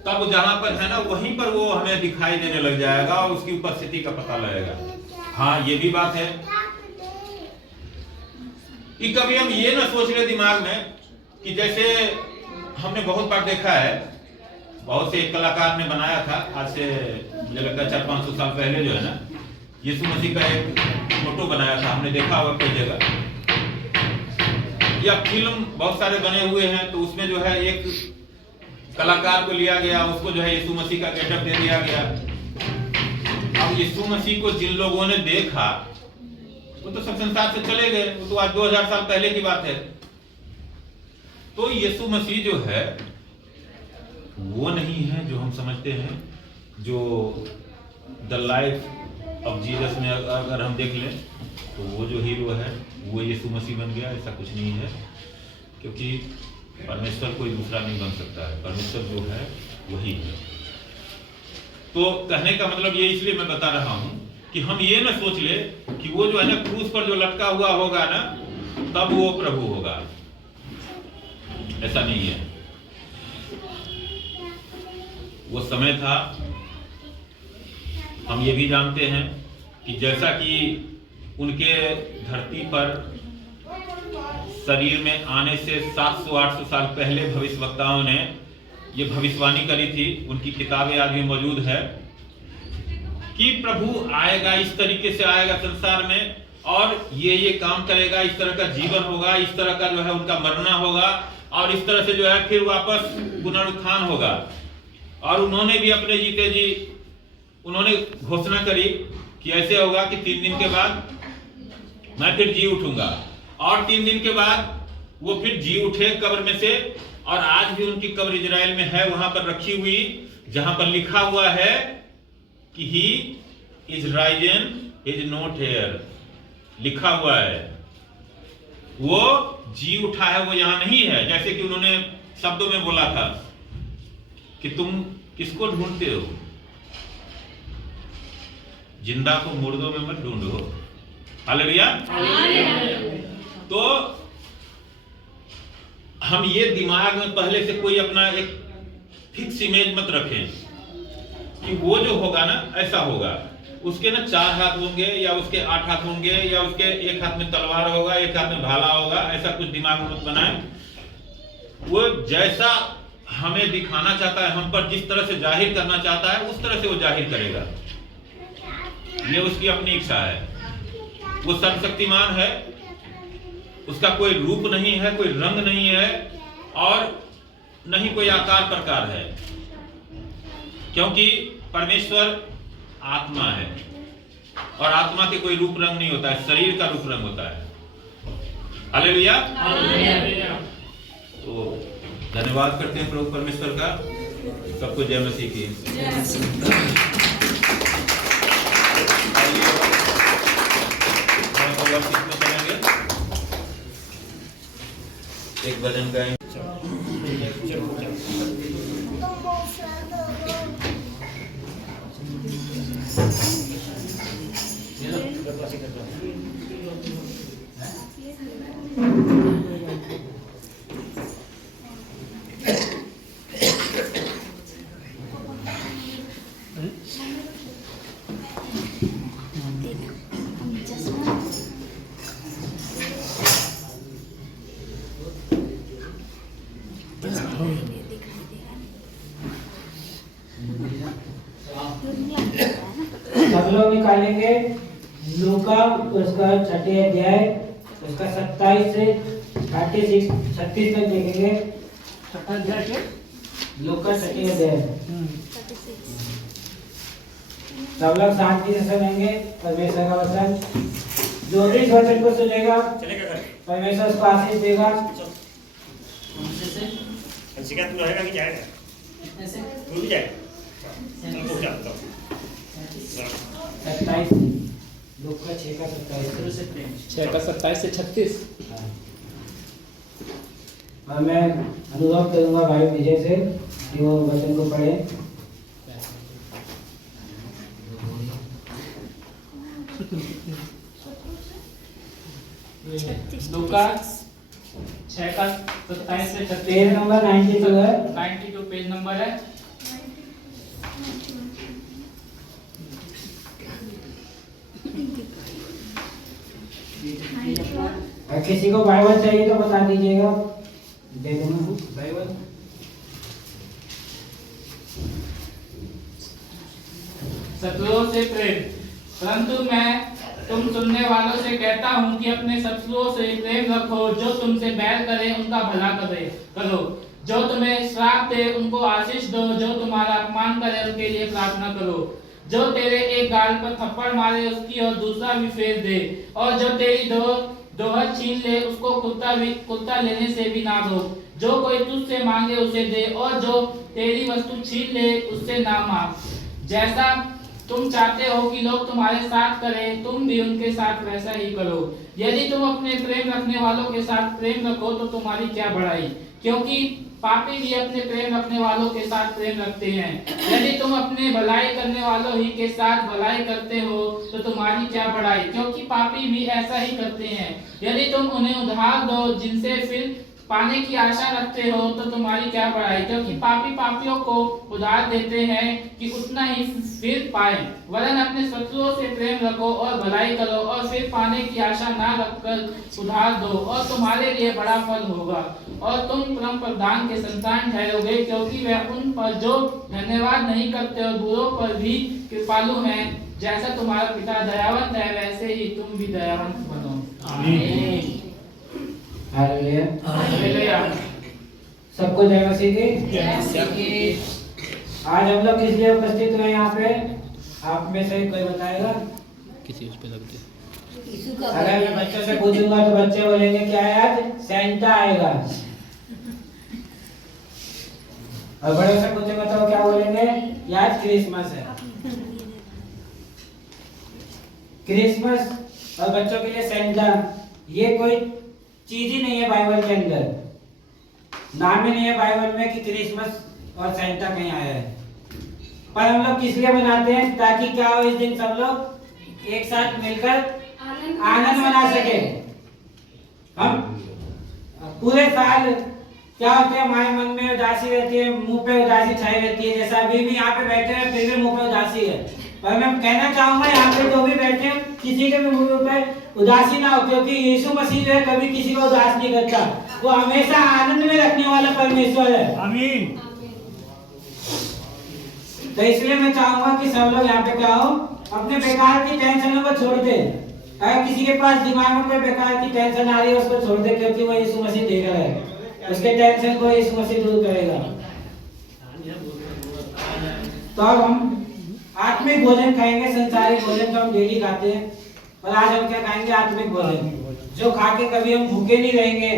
तब जहां पर है ना वहीं पर वो हमें दिखाई देने लग जाएगा और उसकी उपस्थिति का पता लगेगा। हाँ, ये भी बात है कि कभी हम ये ना सोच ले दिमाग में कि जैसे हमने बहुत बार देखा है बहुत से एक कलाकार ने बनाया था, आज से मुझे लगता है 400-500 साल पहले जो है ना, यीशु मसीह का एक फोटो बनाया था, हमने देखा होगा कई जगह। या फिल्म बहुत सारे बने हुए हैं, तो उसमें जो है एक कलाकार को लिया गया, उसको जो है यीशु मसीह का गेटअप दे दिया गया। अब यीशु मसीह को जिन लोगों ने देखा वो तो सब संसार से चले गए, वो तो आज 2000 साल पहले की बात है। तो यीशु मसीह जो है वो नहीं है जो हम समझते हैं, जो द लाइफ ऑफ जीसस में अगर हम देख लें तो वो जो हीरो है वो यीशु मसीह बन गया, ऐसा कुछ नहीं है। क्योंकि परमेश्वर कोई दूसरा नहीं बन सकता है, परमेश्वर जो है वही है। तो कहने का मतलब ये इसलिए मैं बता रहा हूं कि हम ये ना सोच ले कि वो जो है ना क्रूस पर जो लटका हुआ होगा ना तब वो प्रभु होगा, ऐसा नहीं है। वो समय था, हम ये भी जानते हैं कि जैसा कि उनके धरती पर शरीर में आने से 700-800 साल पहले भविष्यवक्ताओं ने ये भविष्यवाणी करी थी, उनकी किताबें आज भी मौजूद है कि प्रभु आएगा, इस तरीके से आएगा संसार में और ये काम करेगा, इस तरह का जीवन होगा, इस तरह का जो है उनका मरना होगा और इस तरह से जो है फिर वापस पुनरुत्थान होगा। और उन्होंने भी अपने जीते जी उन्होंने घोषणा करी कि ऐसे होगा कि 3 दिन के बाद मैं फिर जी उठूंगा, और 3 दिन के बाद वो फिर जी उठे कब्र में से। और आज भी उनकी कब्र इजराइल में है, वहां पर रखी हुई, जहां पर लिखा हुआ है कि he is Ryzen is not here, लिखा हुआ है। वो जी उठा है, वो यहां नहीं है। जैसे कि उन्होंने शब्दों में बोला था कि तुम किसको ढूंढते हो, जिंदा को मुर्दों में मत ढूंढो। हालेलुया। तो हम ये दिमाग में पहले से कोई अपना एक फिक्स इमेज मत रखें कि वो जो होगा ना ऐसा होगा, उसके ना 4 हाथ होंगे या उसके 8 हाथ होंगे या उसके एक हाथ में तलवार होगा, एक हाथ में भाला होगा, ऐसा कुछ दिमाग में मत बनाएं। वो जैसा हमें दिखाना चाहता है, हम पर जिस तरह से जाहिर करना चाहता है उस तरह से वो जाहिर करेगा, ये उसकी अपनी इच्छा है। वो सर्वशक्तिमान है, उसका कोई रूप नहीं है, कोई रंग नहीं है और नहीं कोई आकार प्रकार है, क्योंकि परमेश्वर आत्मा है और आत्मा के कोई रूप रंग नहीं होता है, शरीर का रूप रंग होता है। हालेलुया। तो धन्यवाद करते हैं प्रभु परमेश्वर का। सबको जय मसीह की। एक भजन गाएं। सब लोग निकालेंगे लूका उसका 6 अध्याय उसका 27 से 36 तक देखेंगे। लूका 6 अध्याय सब लोग शांति से सुनेंगे परमेश्वर का वचन। जो भी इस वचन को सुनेगा परमेश्वर उसको आशीष देगा। शिकायत में रहेगा कि जाएगा? तू भी जाएगा? चल तो जा तो 27 लूका 6 का 27 से 36। और मैं अनुभव करूंगा भाई विजय से कि वो वचन को पढ़े। लूका 6 का 27 से 36 पेज नंबर 92 है। 92 पेज नंबर है। किसी को बाइबल चाहिए तो बता दीजिएगा, दे दूंगा बाइबल। शत्रुओं से प्रेम। परंतु मैं तुम सुनने वालों से कहता हूँ कि अपने शत्रुओं से प्रेम रखो, जो तुमसे बैर करे उनका भला करो, जो तुम्हें श्राप दे उनको आशीष दो, जो तुम्हारा अपमान करे उनके लिए प्रार्थना करो। जो तेरे एक गाल पर थप्पड़ मारे उसकी और दूसरा भी फेर दे, और जो तेरी दोहत छीन ले उसको कुत्ता लेने से भी ना रोक। जो कोई तुझसे मांगे उसे दे, और जो तेरी वस्तु छीन ले उससे ना मांग। जैसा तुम चाहते हो कि लोग तुम्हारे साथ करें, तुम भी उनके साथ वैसा ही करो। यदि तुम अपने प्रेम रखने वालों के साथ प्रेम रखो तो तुम्हारी क्या बढ़ाई, क्योंकि पापी भी अपने प्रेम रखने वालों के साथ प्रेम रखते हैं। यदि तुम अपने भलाई करने वालों ही के साथ भलाई करते हो तो तुम्हारी क्या बढ़ाई, क्योंकि पापी भी ऐसा ही करते हैं। यदि तुम उन्हें उधार दो जिनसे फिर पाने की आशा रखते हो तो तुम्हारी क्या बढ़ाई, क्योंकि पापी पापियों को उधार देते हैं कि उतना ही फिर पाए। वरन अपने शत्रुओं से प्रेम रखो और भलाई करो, और फिर पाने की आशा ना रखकर उधार दो, और तुम्हारे लिए बड़ा फल होगा, और तुम परम प्रधान के संतान ठहरोगे, क्योंकि वह उन पर जो धन्यवाद नहीं करते और बुरों पर भी कृपालु हैं। जैसा तुम्हारा पिता दयावंत है वैसे ही तुम भी दयावंत बनो। आमीन। हालेलुया। सबको जय मसीह की। आज हम लोग किस लिए उपस्थित हुए यहाँ पे, आप में से कोई बताएगा? किसी उस पे लगते। अगर मैं बच्चों से पूछूंगा तो बच्चे बोलेंगे क्या है, आज सेंटा आएगा। और बड़ों से पूछूंगा तो क्या बोलेंगे, आज क्रिसमस है। क्रिसमस और बच्चों के लिए सेंटा, ये कोई चीज ही नहीं है बाइबल के अंदर। नाम ही नहीं है बाइबल में कि क्रिसमस और सेंटा कहीं आया है। पर हम लोग किस लिए बनाते हैं, ताकि क्या हो, इस दिन सब लोग एक साथ मिलकर आनंद मना सके। हम पूरे साल क्या होते हैं, हमारे मन में उदासी रहती है, मुंह पे उदासी छाई रहती है। जैसा अभी भी यहाँ पे बैठे हैं फिर भी मुंह पे उदासी है। पर मैं कहना चाहूंगा यहाँ पे जो भी बैठे हैं किसी के भी मुंह पे उदासी ना हो, क्योंकि यीशु मसीह जो है कभी किसी को उदास नहीं करता। वो हमेशा आनंद में रखने वाला परमेश्वर है। आमीन। तो इसलिए मैं चाहूंगा कि सब लोग यहाँ पे क्या हो, अपने बेकार की टेंशनों को छोड़ दे। अगर किसी के पास दिमाग में कोई बेकार की टेंशन आ रही है उसको छोड़ दे, क्योंकि वो यीशु मसीह देख रहा है। उसके टेंशन को यीशु मसीह दूर करेगा। तो अब हम आत्मिक भोजन खाएंगे। संसारिक भोजन तो हम डेली खाते हैं, पर आज हम क्या खाएंगे, आत्मिक भोजन, जो खा के कभी हम भूखे नहीं रहेंगे,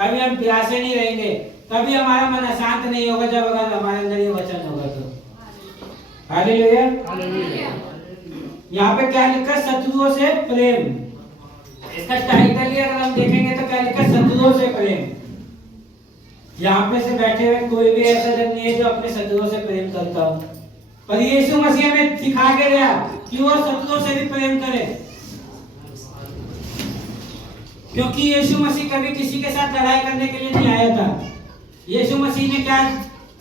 कभी हम प्यासे नहीं रहेंगे, कभी हमारा मन अशांत नहीं होगा, जब अगर हमारे अंदर ये वचन होगा तो। हालेलुया। यहाँ पे क्या लिखा, शत्रुओं से प्रेम। इसका टाइटल ही अगर हम देखेंगे तो क्या लिखा, शत्रुओं से प्रेम। यहाँ पे से बैठे हुए कोई भी ऐसा जन नहीं है जो अपने शत्रुओं से प्रेम करता हो, पर यीशु मसीह हमें सिखा के गया कि वो शत्रुओं से भी प्रेम करे। क्योंकि यीशु मसीह कभी किसी के साथ लड़ाई करने के लिए नहीं आया था। यीशु मसीह ने क्या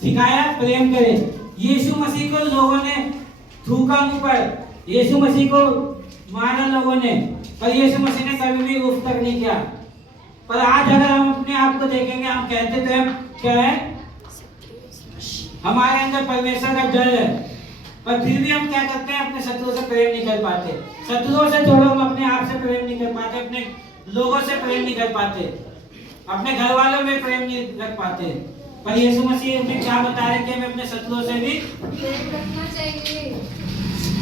सिखाया, प्रेम करे। यीशु मसीह को लोगों ने थूका मुंह पर, यीशु मसीह को मारा लोगों ने, पर यीशु मसीह ने कभी भी उफ तक नहीं किया। पर आज अगर हम अपने आप को देखेंगे, हम कहते थे क्या है, हमारे अंदर परमेश्वर का डर है, पर फिर भी हम क्या करते हैं, अपने शत्रुओं से प्रेम नहीं कर पाते। शत्रुओं से छोड़ो, हम अपने आप से प्रेम नहीं कर पाते, अपने लोगों से प्रेम नहीं कर पाते, अपने घर वालों में प्रेम नहीं रख पाते। पर यीशु मसीह हमें क्या बता रहे हैं कि हमें अपने शत्रुओं से भी प्रेम रखना चाहिए।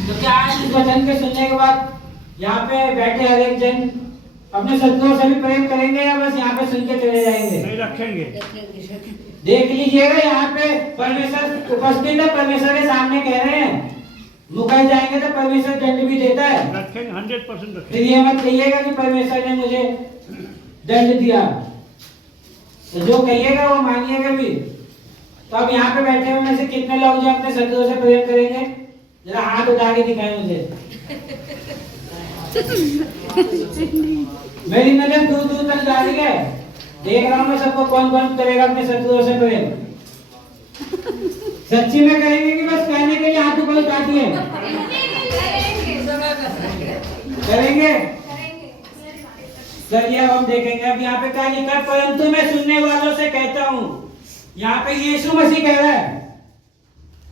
तो क्या आज इस वचन के सुनने के बाद यहाँ पे बैठे हर एक जन अपने शत्रुओं से भी प्रेम करेंगे, या बस यहाँ पे सुन के चले जाएंगे? नहीं रखेंगे। देख लीजिएगा यहाँ पे परमेश्वर उपस्थित है, परमेश्वर के सामने कह रहे हैं, मुकर जाएंगे तो परमेश्वर दंड भी देता है। रखेंगे, 100% रखेंगे। फिर ये मत कहिएगा कि परमेश्वर ने मुझे दंड दिया, तो जो कहिएगा वो मानिएगा भी। तो अब यहाँ पे बैठे हुए में से कितने लोग जो अपने शत्रुओं से प्रेम करेंगे, जरा हाथ उठा के दिखाएं मुझे। मेरी नजर दूर दूर तक जा रही है, देख रहा हूँ मैं सबको कौन कौन करेगा अपने शत्रुओं से प्रेम। सच्ची में करेंगे कि बस कहने के लिए हाथ ऊपर उठा दिए? करेंगे। चलिए अब हम देखेंगे। अब यहाँ पे क्या लिखा है, परंतु मैं सुनने वालों से कहता हूँ। यहाँ पे यीशु मसीह कह रहा है,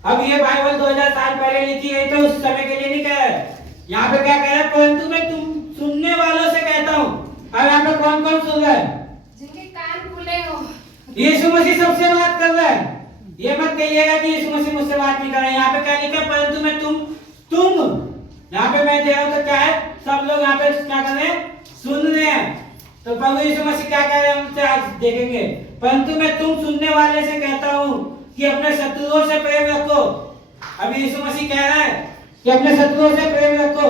अब ये बाइबल 2000 साल पहले लिखी गई तो उस समय के लिए नहीं कह रहा है। यहाँ पे क्या कह रहा है, परंतु मैं तुम सुनने वालों से कहता हूँ। अब यहाँ पे कौन कौन सुन रहा है? जिनके कान खुले हो। यीशु मसीह सबसे बात कर रहा है। ये मत कहिएगा कि यीशु मसीह मुझसे बात नहीं कर रहा है। यहाँ पे क्या लिखा है, परंतु मैं तुम यहाँ पे मैं दे रहा हूँ तो क्या है, सब लोग यहाँ पे क्या कर रहे हैं, सुन रहे हैं। तो प्रभु यीशु मसीह क्या कह रहे हैं हमसे आज देखेंगे। परंतु मैं तुम सुनने वाले से कहता हूँ कि अपने शत्रुओं से प्रेम रखो। अभी यीशु मसीह कह रहा है कि अपने शत्रुओं से प्रेम रखो,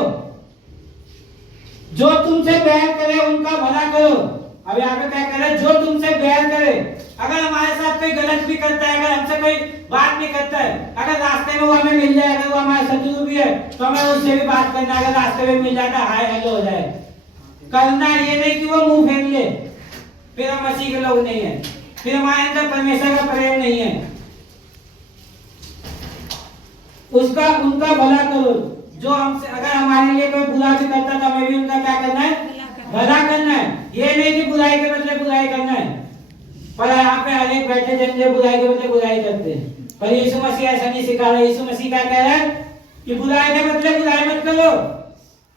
जो तुमसे बैर करे उनका भला करो। अब यहाँ पे क्या कह रहा है, जो तुमसे बैर करे। अगर हमारे साथ कोई गलत भी करता है, अगर हमसे कोई बात नहीं करता है, अगर रास्ते में वो हमें मिल जाए, अगर वो हमारा शत्रु भी है तो हमें उससे भी बात करना। अगर रास्ते में मिल जाता हाय हेलो हो जाए करना, ये नहीं कि वो मुंह फेंक ले, फिर हम मसीह के लोग नहीं है, फिर हमारे अंदर परमेश्वर का प्रेम नहीं है। उसका उनका भला करो। जो हमसे अगर हमारे लिए कोई बुरा भी करता है तो हमें भी उनका क्या करना है, भला करना है। ये नहीं कि बुराई के बदले बुराई करना है। पर यहाँ पे हर एक बैठे जन जो बुराई के बदले बुराई करते हैं, पर यीशु मसीह ऐसा नहीं सिखा रहा। यीशु मसीह क्या कह रहा है कि बुराई के बदले बुराई मत करो,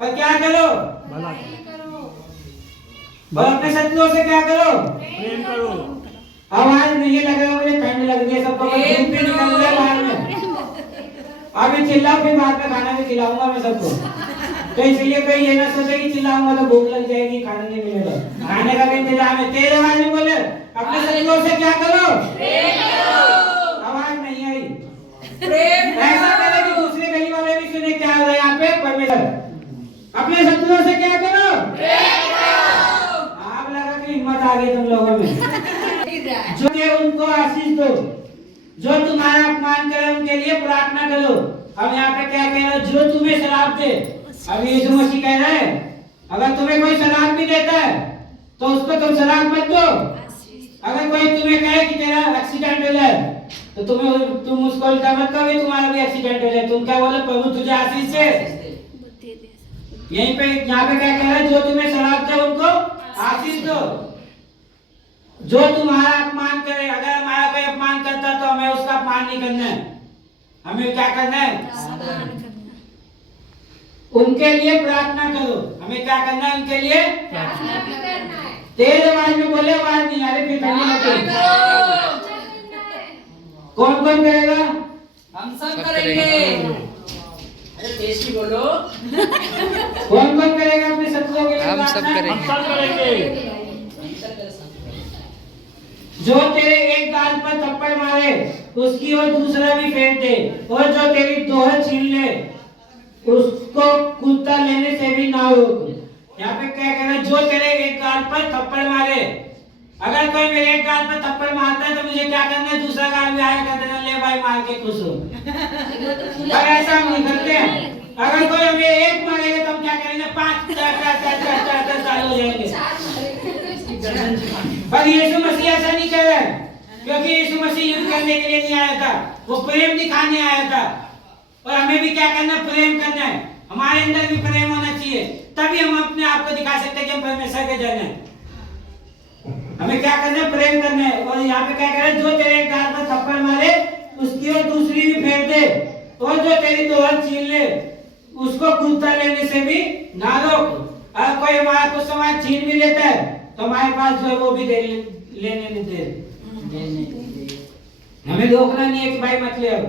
पर क्या करो, भलाई करो। और अपने शत्रुओं से क्या करो, प्रेम करो। आवाज नहीं ये लग रहा है, मुझे ठंड लग रही है, सबको धूप भी निकल रहा है बाहर में। अभी चिल्लाओ, फिर बाद में खाना भी खिलाऊंगा मैं सबको। तो इसलिए कोई ये ना सोचे कि चिल्लाऊंगा तो भूख लग जाएगी, खाना नहीं मिलेगा। खाने का भी इंतजाम है। तेरे आवाज में बोले अपने शत्रुओं से क्या करो, आवाज नहीं आई। ऐसा करे कि दूसरे गली वाले भी सुने क्या हो रहा है यहाँ पे। परमेश्वर अपने शत्रुओं से क्या करो, आप लगा कि हिम्मत आ गई तुम लोगों में। जो के उनको आशीष दो, जो तुम्हारा अपमान करे उनके लिए प्रार्थना करो। अब यहाँ पे क्या कह रहा है, जो तुम्हें शराब दे। अब यीशु मसीह कह रहा है अगर तुम्हें कोई शराब भी देता है तो उसको तुम शराब मत दो। अगर कोई तुम्हें कहे कि तेरा एक्सीडेंट हो जाए तो तुम उसको उल्टा मत कहो तुम्हारा भी एक्सीडेंट हो जाए। तुम क्या बोलो, प्रभु तुझे आशीष दे। यहीं पे यहाँ पे क्या कह रहा है, जो तुम्हें शराब दे उनको आशीष दो। जो तुम्हारा अपमान करे, अगर हमारा कोई अपमान करता है तो हमें उसका अपमान नहीं करना है, हमें क्या करना है, उनके लिए प्रार्थना करो। हमें क्या करना है, उनके लिए प्रार्थना भी करना है। तेज आवाज में बोले, आवाज नहीं आ रही फिर ठंडी लगे। कौन कौन करेगा, हम सब करेंगे। अरे टेस्टी बोलो। कौन कौन करेगा अपने शत्रुओं के लिए हम सब प्रार्थना? करेंगे। हम सब करेंगे। जो तेरे एक गाल पर थप्पड़ मारे उसकी और दूसरा भी फेंक दे, और जो तेरी दोहर छीन ले उसको कुत्ता लेने से भी ना रोक। यहाँ पे क्या कह रहा है, जो तेरे एक गाल पर थप्पड़ मारे। अगर कोई मेरे एक गाल पर थप्पड़ मारता है तो मुझे क्या करना है, दूसरा गाल भी आया कर देना, ले भाई मार के खुश हो। पर ऐसा हम नहीं करते हैं। अगर कोई हमें एक मारेगा तो हम क्या करेंगे, 5 4 साल हो जाएंगे। पर यीशु मसीह ऐसा नहीं कर रहा है, क्योंकि यीशु मसीह युद्ध करने के लिए नहीं आया था, वो प्रेम दिखाने आया था। और हमें भी क्या करना है, प्रेम करना है। हमारे अंदर भी प्रेम होना चाहिए, तभी हम अपने आप को दिखा सकते हैं कि हम परमेश्वर के जन हैं। हमें क्या करना है, प्रेम करना है। और यहाँ पे क्या कह रहा है, जो तेरे एक गाल पर थप्पड़ मारे उसकी और दूसरी भी फेंक दे, और जो तेरी दोहर छीन ले उसको कुत्ता लेने से भी ना रोक। अगर कोई हमारा कुछ सामान छीन भी लेता है तो हमारे पास जो है वो भी लेने नहीं दे। हमें रोकना नहीं है कि भाई मत ले। अब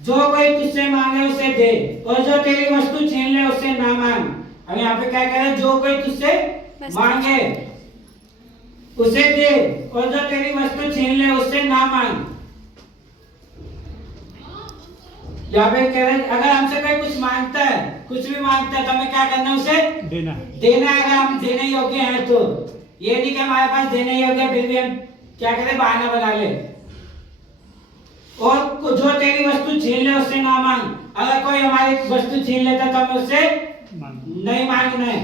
जो कोई तुझसे मांगे उसे दे, और जो तेरी वस्तु छीन ले उससे ना मांग। अब यहाँ पे क्या कह रहा है, जो कोई तुझसे मांगे उसे दे, और जो तेरी वस्तु छीन ले उससे ना मांग। यहाँ पे कह रहे हैं अगर हमसे कोई कुछ मांगता है, कुछ भी मांगता है तो हमें क्या करना है, उसे देना है। अगर हम देने योग्य हैं तो, ये नहीं कि हमारे पास देने योग्य फिर भी हम क्या करें, बहाना बना ले। और जो तेरी वस्तु छीन ले उससे ना मांग। अगर कोई हमारी वस्तु छीन लेता तो हमें उससे नहीं मांगना है।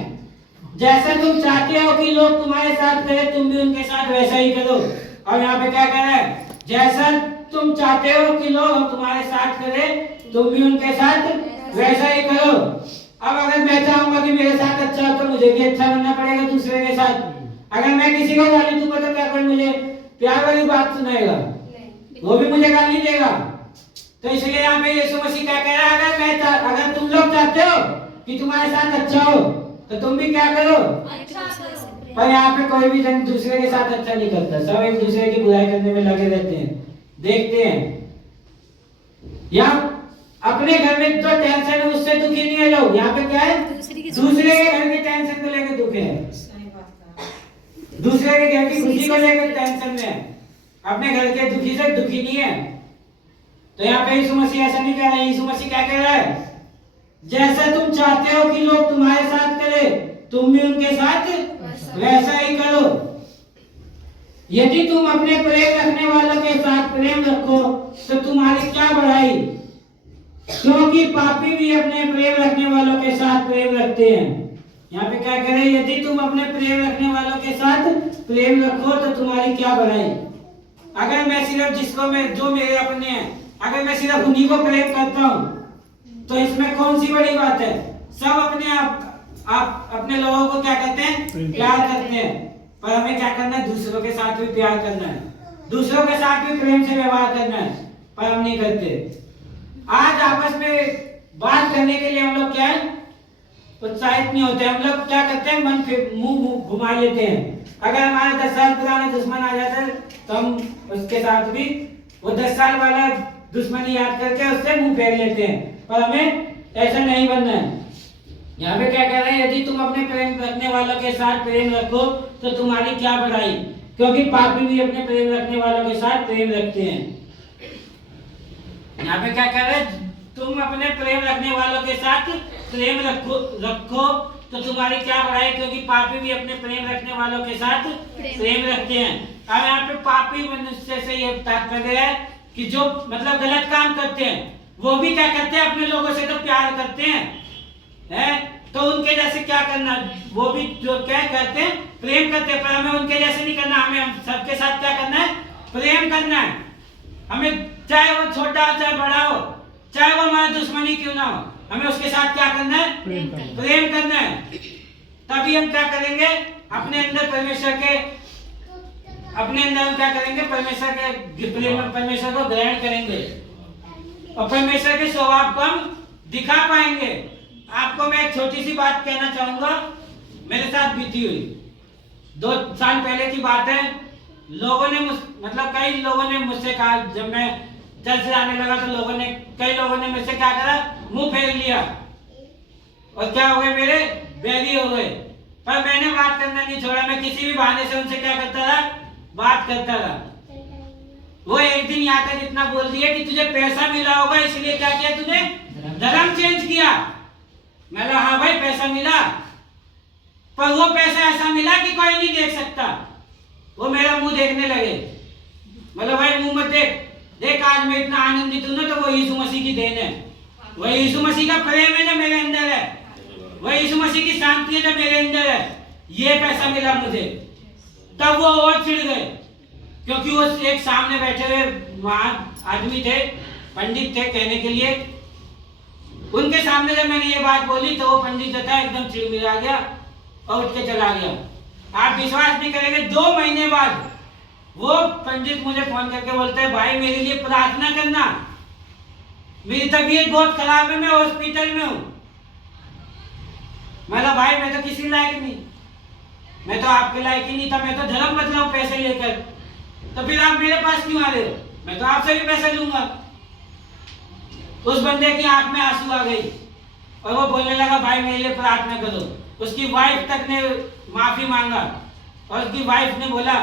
जैसा तुम चाहते हो कि लोग तुम्हारे साथ करें तुम भी उनके साथ वैसा ही करो। और यहाँ पे क्या कह रहा है, जैसा तुम चाहते हो कि लोग तुम्हारे साथ करें तुम भी उनके साथ वैसा ही करो। अब अगर मैं चाहूंगा कि मेरे साथ अच्छा हो तो मुझे भी अच्छा बनना पड़ेगा दूसरे के साथ। अगर मैं किसी को गाली दूंगा तो क्या कर, मुझे प्यार वाली बात सुनाएगा, वो भी मुझे गाली देगा। तो इसलिए यहाँ पे यीशु मसीह क्या कह रहा है, अगर तुम लोग चाहते हो कि तुम्हारे साथ अच्छा हो तो तुम भी क्या करो, अच्छा करो। पर यहाँ पे कोई भी जन दूसरे के साथ अच्छा नहीं करता, सब एक दूसरे की बुराई करने में लगे रहते हैं। देखते हैं या अपने घर में जो टेंशन है उससे दुखी नहीं है लोग, यहाँ पे क्या है, दूसरे के घर की टेंशन को लेकर दुखी है, दूसरे के घर की खुशी को लेकर टेंशन में है, अपने घर के दुखी से दुखी नहीं है। तो यहाँ पे यीशु मसीह ऐसा नहीं कह रहा है। यीशु मसीह क्या कह रहा है, जैसा तुम चाहते हो कि लोग तुम्हारे साथ करें तुम भी उनके साथ वैसा ही करो। यदि तुम अपने प्रेम रखने वालों के साथ प्रेम रखो तो तुम्हारी क्या बढ़ाई, क्योंकि पापी भी अपने प्रेम रखने वालों के साथ प्रेम रखते हैं। यहाँ पे क्या कह रहे हैं, यदि तुम अपने प्रेम रखने वालों के साथ प्रेम रखो तो तुम्हारी क्या बढ़ाई। अगर मैं सिर्फ जो मेरे अपने हैं, अगर मैं सिर्फ उन्हीं को प्रेम करता हूँ तो इसमें कौन सी बड़ी बात है। सब अपने आप अपने लोगों को क्या करते हैं, प्यार करते हैं, पर हमें क्या करना है, दूसरों के साथ भी प्यार करना है, दूसरों के साथ भी प्रेम से व्यवहार करना है, पर हम नहीं करते। आज आपस में बात करने के लिए हम लोग क्या है, उत्साहित नहीं होते। हम लोग क्या करते हैं, मन पे मुंह घुमा लेते हैं। अगर हमारे 10 साल पुराना दुश्मन आ जाता है तो हम उसके साथ भी वो 10 साल वाला दुश्मनी याद करके उससे मुंह फेर लेते हैं, पर हमें ऐसा नहीं बनना है। यहाँ पे क्या कह रहे हैं, यदि तुम अपने प्रेम रखने वालों के साथ प्रेम रखो तो तुम्हारी क्या बढ़ाई, क्योंकि पापी भी अपने प्रेम रखने वालों के साथ प्रेम रखते हैं। यहाँ पे क्या कह रहे हैं, तुम अपने प्रेम रखने वालों के साथ प्रेम रखो तो तुम्हारी क्या बढ़ाई, क्योंकि पापी भी अपने प्रेम रखने वालों के साथ प्रेम रखते हैं। अब यहाँ पे पापी मनुष्य से ये तात्पर्य है कि जो मतलब गलत काम करते हैं वो भी क्या करते हैं, अपने लोगों से तो प्यार करते हैं, तो उनके जैसे क्या करना, वो भी जो क्या करते हैं, प्रेम करते हैं, पर हमें उनके जैसे नहीं करना। हमें सबके साथ क्या करना है, प्रेम करना है। हमें चाहे वो छोटा हो चाहे बड़ा हो, चाहे वो हमारा दुश्मनी क्यों ना हो, हमें उसके साथ क्या करना है, प्रेम करना है। तभी हम क्या करेंगे, अपने अंदर परमेश्वर के परमेश्वर को ग्रहण करेंगे और परमेश्वर के स्वभाव को हम दिखा पाएंगे। आपको मैं एक छोटी सी बात कहना चाहूंगा, मेरे साथ बीती हुई 2 साल पहले की बात है। कई लोगों ने मुझसे कहा, जब मैं चर्च आने लगा तो कई लोगों ने मुझसे क्या करा, मुंह फेर लिया और क्या हो गए, मेरे बैरी हो गए। पर मैंने बात करना नहीं छोड़ा, मैं किसी भी बहाने से उनसे क्या करता रहा, बात करता रहा। वो एक दिन यहाँ तक इतना बोल दिया कि तुझे पैसा मिला होगा इसलिए क्या किया तूने, धर्म चेंज किया। मैं कहा हाँ भाई पैसा मिला, पर वो पैसा ऐसा मिला कि कोई नहीं देख सकता। वो मेरा मुंह देखने लगे, मतलब भाई मुंह मत देख आज मैं इतना आनंदित हूं ना, तो वो यीशु मसीह की देन है, वो यीशु मसीह का प्रेम है जो मेरे अंदर है, वो यीशु मसीह की शांति है जो मेरे अंदर है, ये पैसा मिला मुझे। तब वो और चिढ़ गए, क्योंकि वो एक सामने बैठे हुए वहां आदमी थे, पंडित थे कहने के लिए। उनके सामने जब मैंने ये बात बोली तो वो पंडित जो था एकदम चिड़मिड़ा गया और उठ के चला गया। आप विश्वास नहीं करेंगे, 2 महीने बाद वो पंडित मुझे फोन करके बोलते हैं, भाई मेरे लिए प्रार्थना करना, मेरी तबीयत बहुत खराब है, मैं हॉस्पिटल में हूँ। मतलब भाई मैं तो किसी लायक नहीं, मैं तो आपके लायक ही नहीं था, मैं तो धर्म बदला हूँ पैसे लेकर, तो फिर आप मेरे पास क्यों आ रहे हो, मैं तो आपसे भी पैसे लूंगा। उस बंदे की आंख में आंसू आ गई और वो बोलने लगा, भाई मेरे लिए प्रार्थना करो। उसकी वाइफ तक ने माफी मांगा और उसकी वाइफ ने बोला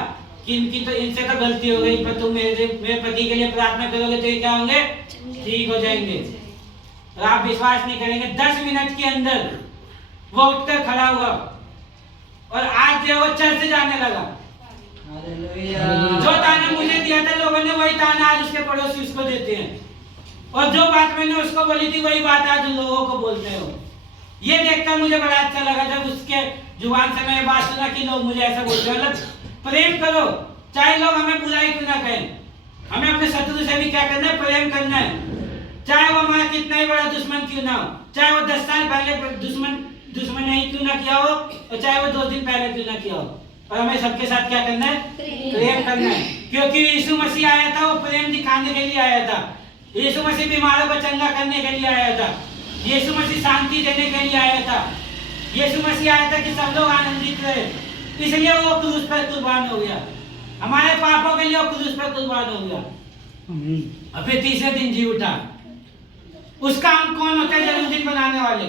कि इनसे तो गलती हो गई, पर तुम मेरे पति के लिए प्रार्थना करोगे तो ये क्या होंगे, ठीक हो जाएंगे। और आप विश्वास नहीं करेंगे, 10 मिनट के अंदर वो उठकर खड़ा हुआ और आज जो वो चर्च जाने लगा। जो ताना मुझे दिया था लोगों ने, वही ताना आज उसके पड़ोसी उसको देते हैं, और जो बात मैंने उसको बोली थी वही बात आज लोगों को बोलते हो। ये देखकर मुझे बड़ा अच्छा लगा जब उसके जुबान से मैंने बात सुना कि लोग मुझे ऐसा बोलते हैं। मतलब प्रेम करो, चाहे लोग हमें बुराई क्यों ना कहें, हमें अपने शत्रु से भी क्या करना है, प्रेम करना है, चाहे वो हमारा कितना ही बड़ा दुश्मन क्यों ना हो, चाहे वो 10 साल पहले दुश्मन नहीं क्यों ना किया हो, और चाहे वो 2 दिन पहले क्यों ना किया हो, और हमें सबके साथ क्या करना है, प्रेम करना है। क्योंकि यीशु मसीह आया था, वो प्रेम दिखाने के लिए आया था। यीशु मसीह बीमारों को चंगा करने के लिए आया था। यीशु मसीह शांति देने के लिए आया था। यीशु मसीह आया था कि सब लोग आनंदित रहे, इसलिए वो क्रूस पर कुर्बान हो गया। हमारे पापों के लिए वो क्रूस पर कुर्बान हो गया और फिर तीसरे दिन जी उठा। उसका हम कौन होते हैं? जन्मदिन मनाने वाले।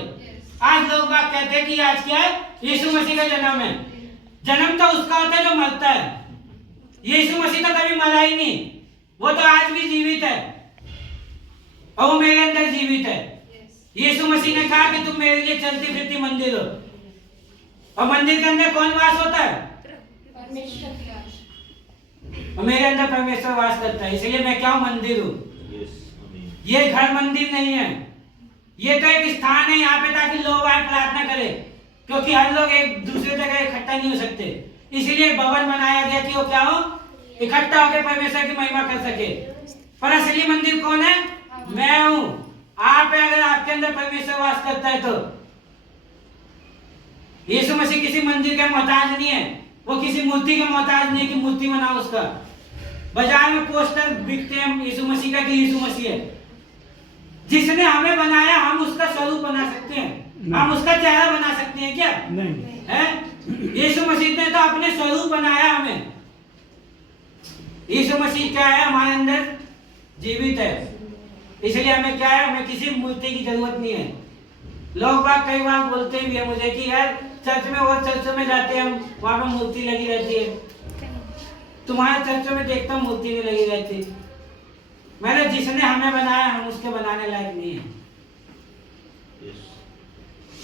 आज लोग बात कहते हैं कि आज क्या है? यीशु मसीह का जन्म है। जन्म तो उसका होता है जो मरता है। यीशु मसीह तो कभी मरा ही नहीं, वो तो आज भी जीवित है और वो मेरे अंदर जीवित है। यीशु मसीह ने कहा कि तुम मेरे लिए चलती फिरती मंदिर हो, और मंदिर के अंदर कौन वास होता है? परमेश्वर की आशीष। और मेरे अंदर परमेश्वर वास करता है, इसलिए मैं क्या हूं? मंदिर हूं। ये घर मंदिर नहीं है, ये तो एक स्थान है यहाँ पे ताकि लोग आए प्रार्थना करें, क्योंकि हर लोग एक दूसरे जगह इकट्ठा नहीं हो सकते। इसलिए भवन बनाया गया कि वो क्या हो? इकट्ठा होकर परमेश्वर की महिमा कर सके। पर असली मंदिर कौन है? मैं हूं। आप है, अगर आपके अंदर परमेश्वर वास करता है तो। यीशु मसीह किसी मंदिर का मोहताज नहीं है, वो किसी मूर्ति का मोहताज नहीं है कि मूर्ति बनाओ उसका। बाजार में पोस्टर बिकते हैं यीशु मसीह का कि यीशु मसीह है। जिसने हमें बनाया हम उसका स्वरूप बना सकते हैं, हम उसका चेहरा बना सकते हैं क्या? नहीं है। यीशु मसीह ने तो अपने स्वरूप बनाया हमें। यीशु मसीह क्या है? हमारे अंदर जीवित है, इसलिए हमें क्या है? हमें किसी मूर्ति की जरूरत नहीं है। लोग बात कई बार बोलते भी है मुझे कि यार चर्च में, वो चर्चों में जाते हैं हम, वहां पर मूर्ति लगी रहती है। तुम्हारे चर्चों में देखता हूँ मूर्ति भी लगी रहती। मैंने जिसने हमें बनाया हम उसके बनाने लायक नहीं है।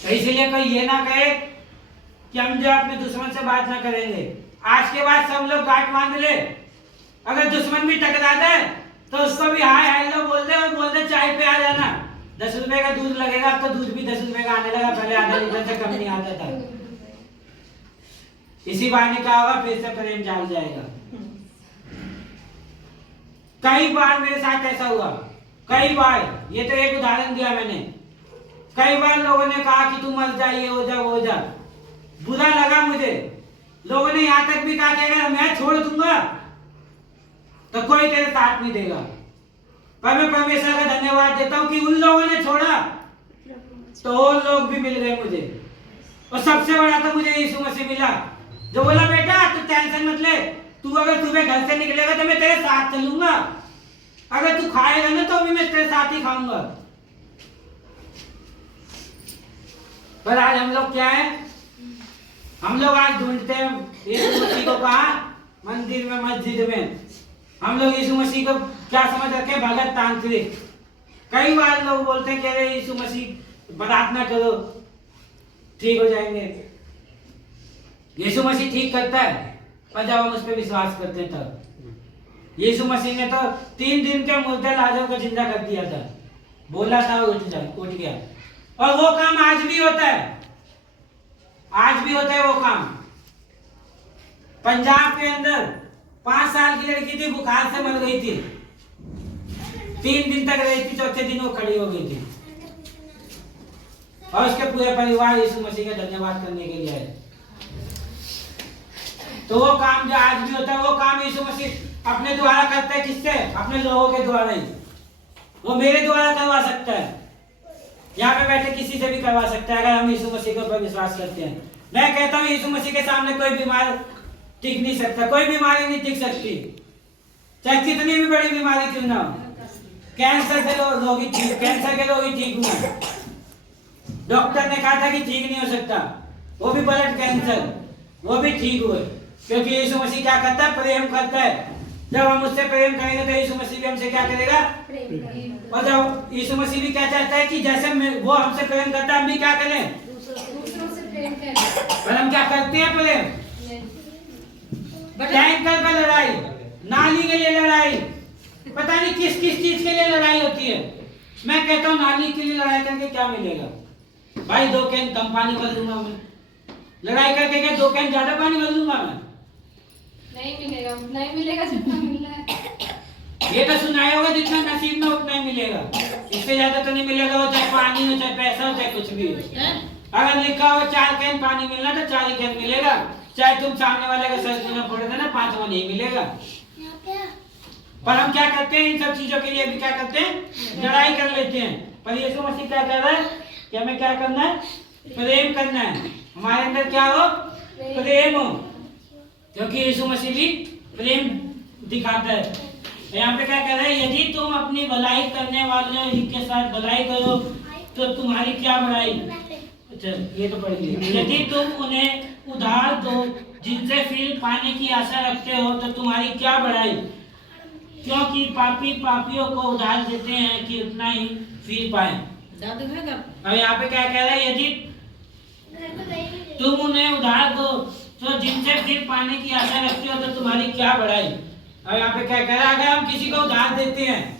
तो इसलिए कोई ये ना कहे कि हम जो अपने दुश्मन से बात ना करेंगे। आज के बाद सब लोग गांठ बांध ले, अगर दुश्मन भी टकरा जाए तो उसको भी हाय हेलो बोल दे और बोल दे चाय पे आ जाना। 10 रुपए का दूध लगेगा, अब तो दूध भी 10 रुपए का आने लगा, पहले आधा लीटर से कम नहीं आता था। इसी बहाने क्या होगा? फिर से प्रेम जाग जाएगा। कई बार मेरे साथ ऐसा हुआ, कई बार। ये तो एक उदाहरण दिया मैंने। कई बार लोगों ने कहा कि तू मर जा, ये हो जा, वो हो जा। बुरा लगा मुझे। लोगों ने यहाँ तक भी कहा कि अगर मैं छोड़ दूंगा तो कोई तेरे साथ नहीं देगा। पर मैं परमेश्वर का धन्यवाद देता हूँ कि उन लोगों ने छोड़ा तो और लोग भी मिल गए मुझे। और सबसे बड़ा तो मुझे यीशु मसीह मिला, जो बोला बेटा तू टेंशन मत ले, तू अगर सुबह घर से निकलेगा तो मैं तेरे साथ चलूंगा, अगर तू खाएगा ना तो भी मैं तेरे साथ ही खाऊंगा। पर आज हम लोग क्या है? हम लोग आज ढूंढते हैं यीशु मसीह को कहाँ? मंदिर में, मस्जिद में। हम लोग यीशु मसीह को क्या समझ रखे? भगत, तांत्रिक। कई बार लोग बोलते हैं कि अरे यीशु मसीह प्रार्थना करो ठीक हो जाएंगे। यीशु मसीह ठीक करता है पर जब हम उस पर विश्वास करते हैं तब। यीशु मसीह ने तो 3 दिन के मुर्दे लाजर को जिंदा कर दिया था, बोला था उठ गया। और वो काम आज भी होता है, आज भी होता है वो काम। पंजाब के अंदर 5 साल की लड़की थी, बुखार से मर गई थी। 3 दिन तक रही थी, चौथे दिन वो खड़ी हो गई थी और उसके पूरे परिवार यीशु मसीह का धन्यवाद करने के लिए आए। तो वो काम जो आज भी होता है वो काम यीशु मसीह अपने द्वारा करता है। किससे? अपने लोगों के द्वारा ही। वो मेरे द्वारा करवा सकता है, यहाँ पे बैठे किसी से भी करवा सकता है, अगर हम यीशु मसीह के ऊपर विश्वास करते हैं। मैं कहता हूँ यीशु मसीह के सामने कोई बीमार टिक नहीं सकता, कोई बीमारी नहीं टिक सकती, चाहे कितनी भी बड़ी बीमारी क्यों ना हो। कैंसर के रोगी ठीक हुए, डॉक्टर ने कहा था कि ठीक नहीं हो सकता, वो भी ब्लड कैंसर, वो भी ठीक हुए, क्योंकि यीशु मसीह क्या करता है? प्रेम करता है। जब हम उससे प्रेम करेंगे तो यीशु मसीह भी हमसे क्या करेगा? और जब यीशु मसीह भी क्या चाहता है कि जैसे वो हमसे प्रेम करता है हम भी क्या करें? दूसरों से प्रेम करें। पर हम क्या करते हैं? प्रेम। टैंकर पर लड़ाई, नाली के लिए लड़ाई, पता नहीं किस किस चीज के लिए लड़ाई होती है। मैं कहता हूँ नाली के लिए लड़ाई करके क्या मिलेगा भाई? 2 कैन कम पानी भर दूंगा मैं। लड़ाई करके क्या 2 कैन ज्यादा पानी भर दूंगा मैं? नहीं मिलेगा, उतना ही मिलेगा जितना मिल रहा है। ये तो सुनाया होगा जितना नसीब में उतना ही मिलेगा, इससे ज्यादा तो नहीं मिलेगा। वो चाहे पानी हो, चाहे पैसा हो, चाहे कुछ भी हो। अगर लिखा हो 4 कैन पानी मिलना तो 4 ही कैन मिलेगा, चाहे तुम सामने वाले का सर में फोड़ देना 5वां नहीं मिलेगा। पर हम क्या करते हैं, इन सब चीजों के लिए भी क्या करते हैं, लड़ाई कर लेते हैं। पर यीशु मसीह क्या कह रहा है कि हमें क्या करना है, प्रेम करना है। हमारे अंदर क्या हो, प्रेम हो, क्योंकि यीशु मसीह भी प्रेम दिखाता है। यहाँ पे क्या कह रहा है, यदि तुम अपनी भलाई करने वालों के साथ भलाई करो तो तुम्हारी क्या बढ़ाई। अच्छा ये तो पढ़ लिया। यदि तुम उन्हें उधार दो जिनसे फिर पाने की आशा रखते हो तो तुम्हारी क्या बढ़ाई, क्योंकि पापी पापियों को उधार देते हैं कि उतना ही फिर पाए। अब यहाँ पे क्या कह रहा है, यदि तुम उन्हें उधार दो तो जिनसे फिर पाने की आशा रखते हो तो तुम्हारी क्या बढ़ाई। अब यहाँ पे क्या कह रहा है, अगर हम किसी को उधार देते हैं,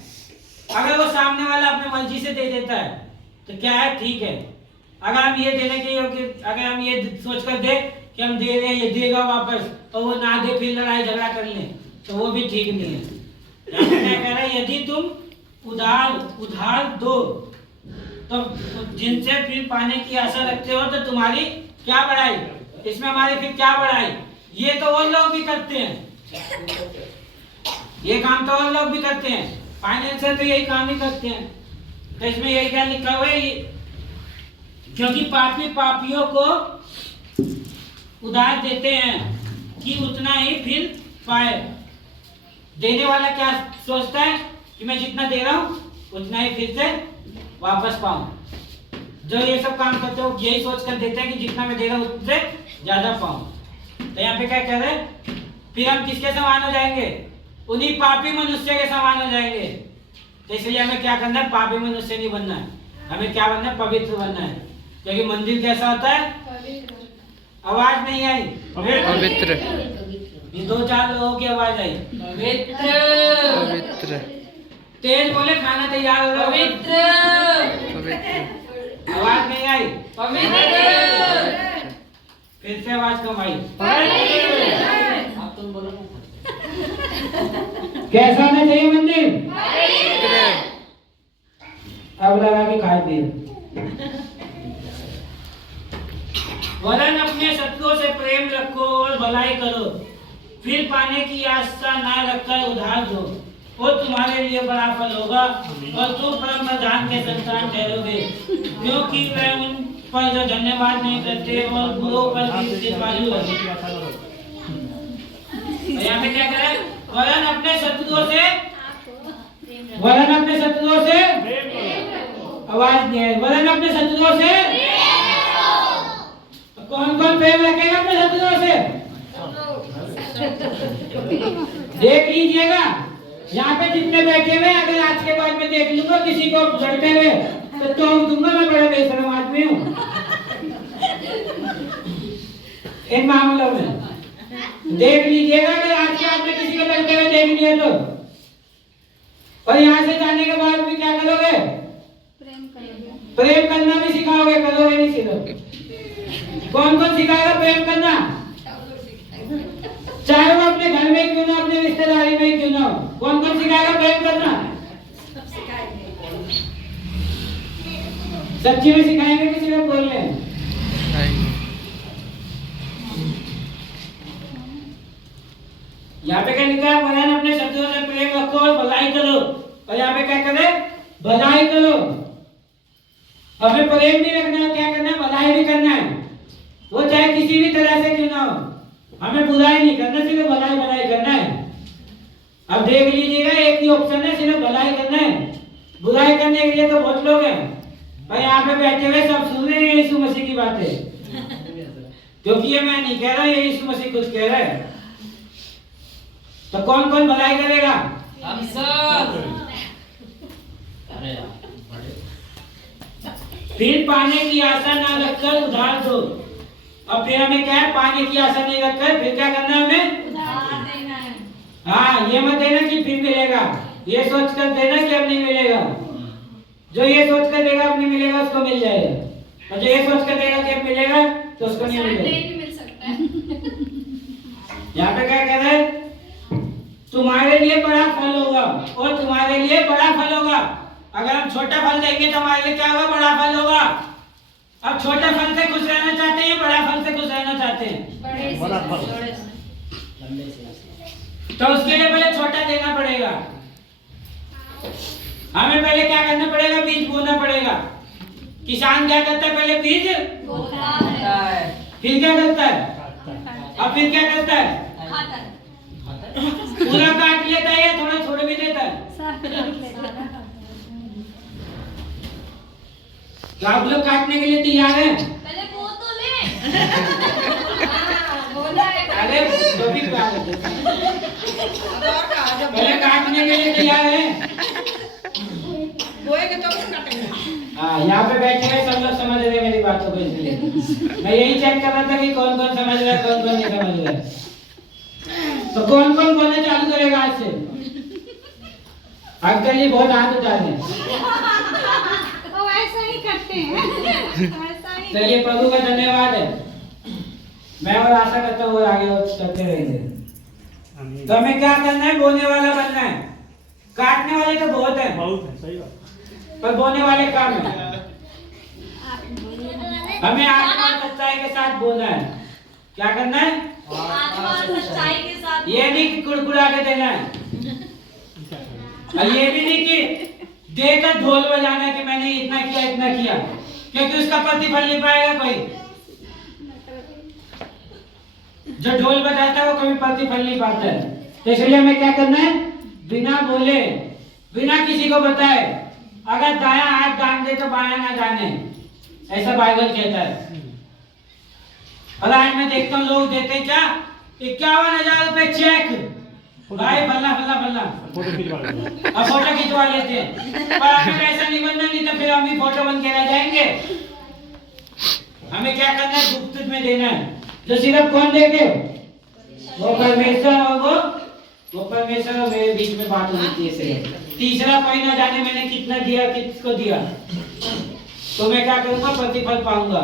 अगर वो सामने वाला अपने मर्जी से दे देता है तो क्या है, ठीक है। अगर हम ये देने के योग्य, अगर हम ये सोचकर दे कि हम दे रहे हैं, ये देगा वापस, और वो ना दे फिर लड़ाई झगड़ा कर ले, तो वो भी ठीक नहीं है। यहाँ पे क्या कह रहा है, यदि तुम उधार दो तो जिनसे फिर पाने की आशा रखते हो तो तुम्हारी क्या बढ़ाई। इसमें हमारी फिर क्या बढ़ाई, ये तो वो लोग भी करते हैं, ये काम तो और लोग भी करते हैं, फाइनेंसर तो यही काम ही करते हैं। तो इसमें यही क्या लिखा हुआ है, क्योंकि पापी पापियों को उधार देते हैं कि उतना ही फिर पाए। देने वाला क्या सोचता है कि मैं जितना दे रहा हूँ उतना ही फिर से वापस पाऊं। जो ये सब काम करते हो यही सोच कर देते हैं कि जितना मैं दे रहा हूँ उससे ज्यादा पाऊं। तो यहाँ पे क्या कह रहे हैं, फिर हम किसके समान हो जाएंगे, उन्हीं पापी मनुष्य के समान हो जाएंगे। तो इसलिए हमें क्या करना है, पापी मनुष्य नहीं बनना है, हमें क्या बनना है, पवित्र बनना है। क्योंकि मंदिर कैसा होता है, आवाज नहीं आई, पवित्र। ये 2-4 लोगों की आवाज आई, पवित्र। तेज बोले, खाना तैयार हो रहा है, पवित्र। आवाज नहीं आई, फिर से आवाज कम आई। कैसा होना चाहिए मंदिर, अब लगा के खाए पिए। वरन अपने शत्रुओं से प्रेम रखो और भलाई करो, फिर पाने की आशा ना रखकर उधार दो, वो तुम्हारे लिए बड़ा फल होगा और तुम परम प्रधान के संतान ठहरोगे, क्योंकि वे उन पर जो धन्यवाद नहीं करते और बुरों पर दीर्घायु है। यहाँ पे क्या करें, वरन अपने शत्रुओं से आवाज नहीं है, वरन अपने शत्रुओं से। कौन कौन प्रेम रखेगा अपने शत्रुओं से, देख लीजिएगा। यहाँ पे जितने बैठे हुए, अगर आज के बाद में देख लूंगा किसी को लड़ते हुए तो तोड़ दूंगा, मैं बड़ा बेशरम आदमी हूँ इन मामलों में। देख लीजिएगा, अगर आज के बाद में किसी को लड़ते हुए देख लिया तो। और यहाँ से जाने के बाद भी क्या करोगे, प्रेम करना भी सिखाओगे, करोगे नहीं सिखाओगे। कौन कौन सिखाएगा प्रेम करना, चाहे वो अपने घर में क्यों ना, अपने रिश्तेदारी में क्यों ना हो, कौन कौन सिखाएगा प्रेम करना, सच्ची में सिखाएंगे, किसी को बोल रहे हैं। यहाँ पे क्या लिखा है, वरन अपने शत्रुओं से प्रेम रखो और भलाई करो। और यहाँ पे क्या करे, भलाई करो। हमें प्रेम भी रखना है, क्या करना है, भलाई भी करना है, वो चाहे किसी भी तरह से क्यों ना हो। हमें बुराई नहीं करना, सिर्फ भलाई करना है। अब देख लीजिएगा, एक ही ऑप्शन है, सिर्फ भलाई करना है। बुराई करने के लिए तो बहुत लोग हैं, और यहाँ पे बैठे हुए सब सुन रहे हैं यीशु मसीह की बातें, क्योंकि ये मैं नहीं कह रहा, ये यीशु मसीह कुछ कह रहे हैं। तो कौन कौन भलाई करेगा, हम सब। फिर पाने की आशा ना रखकर उधार दो। अब फिर हमें क्या है, पाने की आशा नहीं रखकर फिर क्या करना है, हमें उधार देना है। हाँ, ये मत देना कि फिर मिलेगा, ये सोच कर देना कि अब नहीं मिलेगा। जो ये सोच कर देगा अब नहीं मिलेगा उसको मिल जाएगा, और जो ये सोच कर देगा कि अब मिलेगा तो उसको नहीं मिलेगा। नहीं मिल सकता है। यहाँ पे क्या कह रहा है, तुम्हारे लिए बड़ा फल होगा, और तुम्हारे लिए बड़ा फल होगा। अगर हम छोटा फल देंगे तो हमारे लिए क्या होगा, बड़ा फल होगा। अब छोटे फल से खुश रहना चाहते हैं, बड़ा फल से खुश रहना चाहते हैं, बड़े बड़ा फल। से। तो उसके लिए पहले छोटा देना पड़ेगा। हमें पहले क्या करना पड़ेगा? बीज बोना पड़ेगा। किसान क्या करता है? पहले बीज बोलता है, फिर क्या करता है? अब फिर क्या करता है? खाता है, पूरा काट लेता है या थोड़ा छोड़ भी देता है? साफ कर लेता है। तो आप लोग काटने के लिए तैयार हैं? पहले वो तो ले। हाँ, बोला है। अरे जो भी बात है। अब और कहा जब पहले काटने के लिए तैयार हैं? बोएंगे तो फिर काटेंगे। हाँ, यहाँ पे बैठे हैं सब लोग समझ रहे हैं मेरी बातों को, इसलिए मैं यही चेक कर रहा था कि कौन कौन समझ रहा है, कौन कौन नहीं समझ रहा है। तो कौन कौन बोलना चालू करेगा आज से? अंकल जी बहुत हाथ उठा रहे हैं। वो ऐसा ही करते हैं, ऐसा ही। चलिए, प्रभु का धन्यवाद है। मैं और आशा करता हूँ और आगे और करते रहेंगे। आमीन। तो हमें क्या करना है? बोने वाला बनना है। काटने वाले तो बहुत है, बहुत है, सही बात। पर बोने वाले कम है। हमें आत्मा और सच्चाई के साथ बोलना है। क्या करना है? आत्मा और सच्चाई के साथ। ये नहीं कि कुड़कुड़ा के देना है, और ये भी नहीं कि देकर ढोल बजाना कि मैंने इतना किया, क्योंकि उसका प्रतिफल नहीं पाएगा कोई। जो ढोल बजाता है वो कभी प्रतिफल नहीं पाता है। तो इसलिए हमें क्या करना है? बिना बोले, बिना किसी को बताए, अगर दायां हाथ दान दे तो बायां ना जाने, ऐसा बाइबल कहता है। और आज मैं देखता हूँ लोग देते क्या? 51,000 रुपए चेक, भाई फल्ला फल्ला फल्ला, फोटो खिंचवा लो। अब फोटो खिंचवा लेते हैं। पर अगर ऐसा नहीं बनना, नहीं तो फिर हम भी फोटो बन के रह जाएंगे। हमें क्या करना है? गुप्त में देना है। जो सिर्फ कौन देखे? वो परमेश्वर, और वो परमेश्वर और मेरे बीच में बात होती है सिर्फ। तीसरा कोई ना जाने मैंने कितना दिया, किसको दिया। तो मैं क्या करूंगा? प्रतिफल पाऊंगा।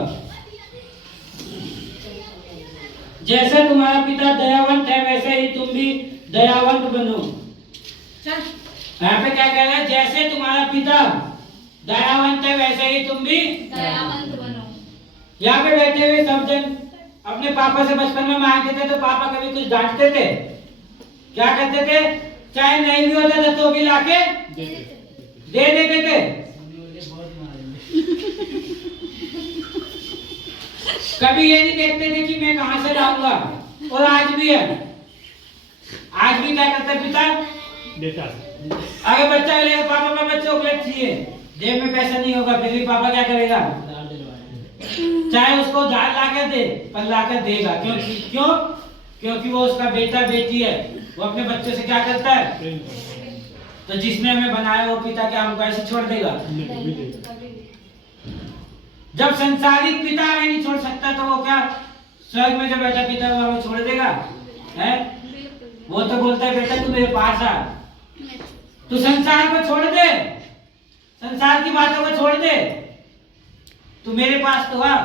जैसे तुम्हारा पिता दयावंत है, वैसे ही तुम भी दयावंत बनो। यहाँ पे क्या कह रहा है? जैसे तुम्हारा पिता दयावंत है, वैसे ही तुम भी दयावंत बनो। यहाँ पे बैठे हुए सब जन अपने पापा से बचपन में मांगते थे, तो पापा कभी कुछ डांटते थे? क्या करते थे? चाहे नहीं भी होता था तो भी लाके दे देते थे। कभी ये नहीं देखते थे कि मैं कहां से लाऊंगा। और आज भी है, आज भी क्या करता है पिता? देता। अगर बच्चा बोलेगा पापा चॉकलेट चाहिए, जेब में पैसा नहीं होगा, फिर भी पापा क्या करेगा? चाहे उसको दाल लाकर दे, पर लाकर देगा। क्योंकि वो उसका बेटा बेटी है। वो अपने बच्चे से क्या करता है? तो जिसने हमें बनाया वो पिता क्या हमको ऐसे छोड़ देगा? जब संसारिक पिता हमें नहीं छोड़ सकता, तो वो क्या स्वर्ग में जो बैठा पिता वो हमें छोड़ देगा? है? वो तो बोलता है बेटा तू मेरे पास आ, तू संसार को छोड़ दे, संसार की बातों को छोड़ दे, तू मेरे पास तो आ,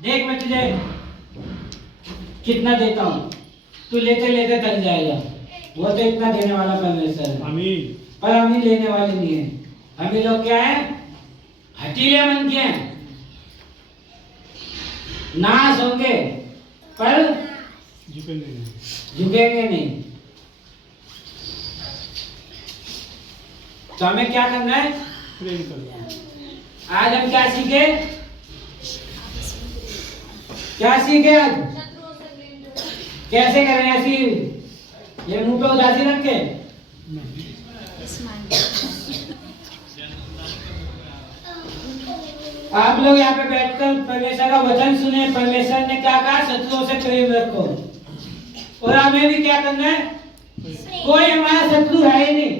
देख मैं तुझे कितना देता हूँ, तू लेते लेते थक जाएगा। वो तो इतना देने वाला परमेश्वर है। आमीन। पर हम ही लेने वाले नहीं है। हम ही लोग क्या है? हठीले मन के हैं। नाश होंगे पर झुकेंगे नहीं। तो हमें क्या करना है? प्रेम करो। आज हम क्या सीखे? क्या सीखे आज? कैसे करें ऐसी? ये मुंह पे उदासी रख के? आप लोग यहाँ पे बैठकर परमेश्वर का वचन सुने। परमेश्वर ने क्या कहा? शत्रुओं से प्रेम रखो। और हमें भी क्या करना है? कोई हमारा शत्रु है ही नहीं,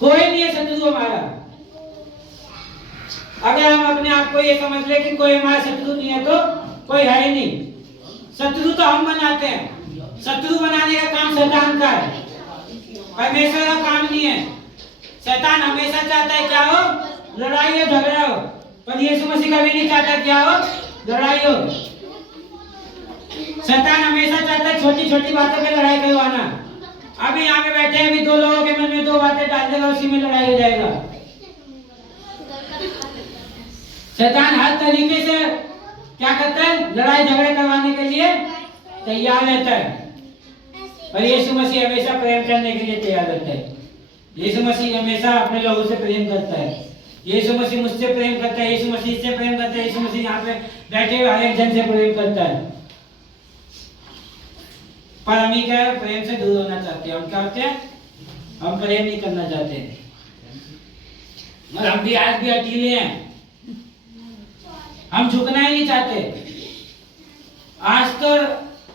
कोई नहीं है शत्रु हमारा। अगर हम अपने आप को ये समझ ले कि कोई हमारा शत्रु नहीं है, तो कोई है ही नहीं। शत्रु तो हम बनाते हैं। शत्रु बनाने का काम शैतान का है, परमेश्वर का काम नहीं है। शैतान हमेशा चाहता है क्या हो? लड़ाई हो, झगड़ा हो। पर यीशु मसीह कभी नहीं चाहता क्या हो? लड़ाई हो। शैतान हमेशा चाहता है छोटी छोटी बातों पे लड़ाई करवाना। अभी यहाँ पे बैठे हैं, अभी दो लोगों के मन में दो बातें डाल देगा, उसी में लड़ाई हो जाएगा। शैतान हर तरीके से क्या करता है? लड़ाई झगड़े करवाने के लिए तैयार रहता है। पर यीशु मसीह हमेशा प्रेम करने के लिए तैयार रहता है। यीशु मसीह हमेशा अपने लोगों से प्रेम करता है। यीशु मसीह मुझसे प्रेम करता है, यीशु मसीह से प्रेम करता है, यीशु मसीह यहाँ पे बैठे हुए हर एक जन से प्रेम करता है। पर हम ही क्या है, प्रेम से दूर होना चाहते हैं। हम क्या होते हैं, हम प्रेम नहीं करना चाहते हैं। और हम भी आज भी अकेले हैं, हम झुकना ही नहीं चाहते।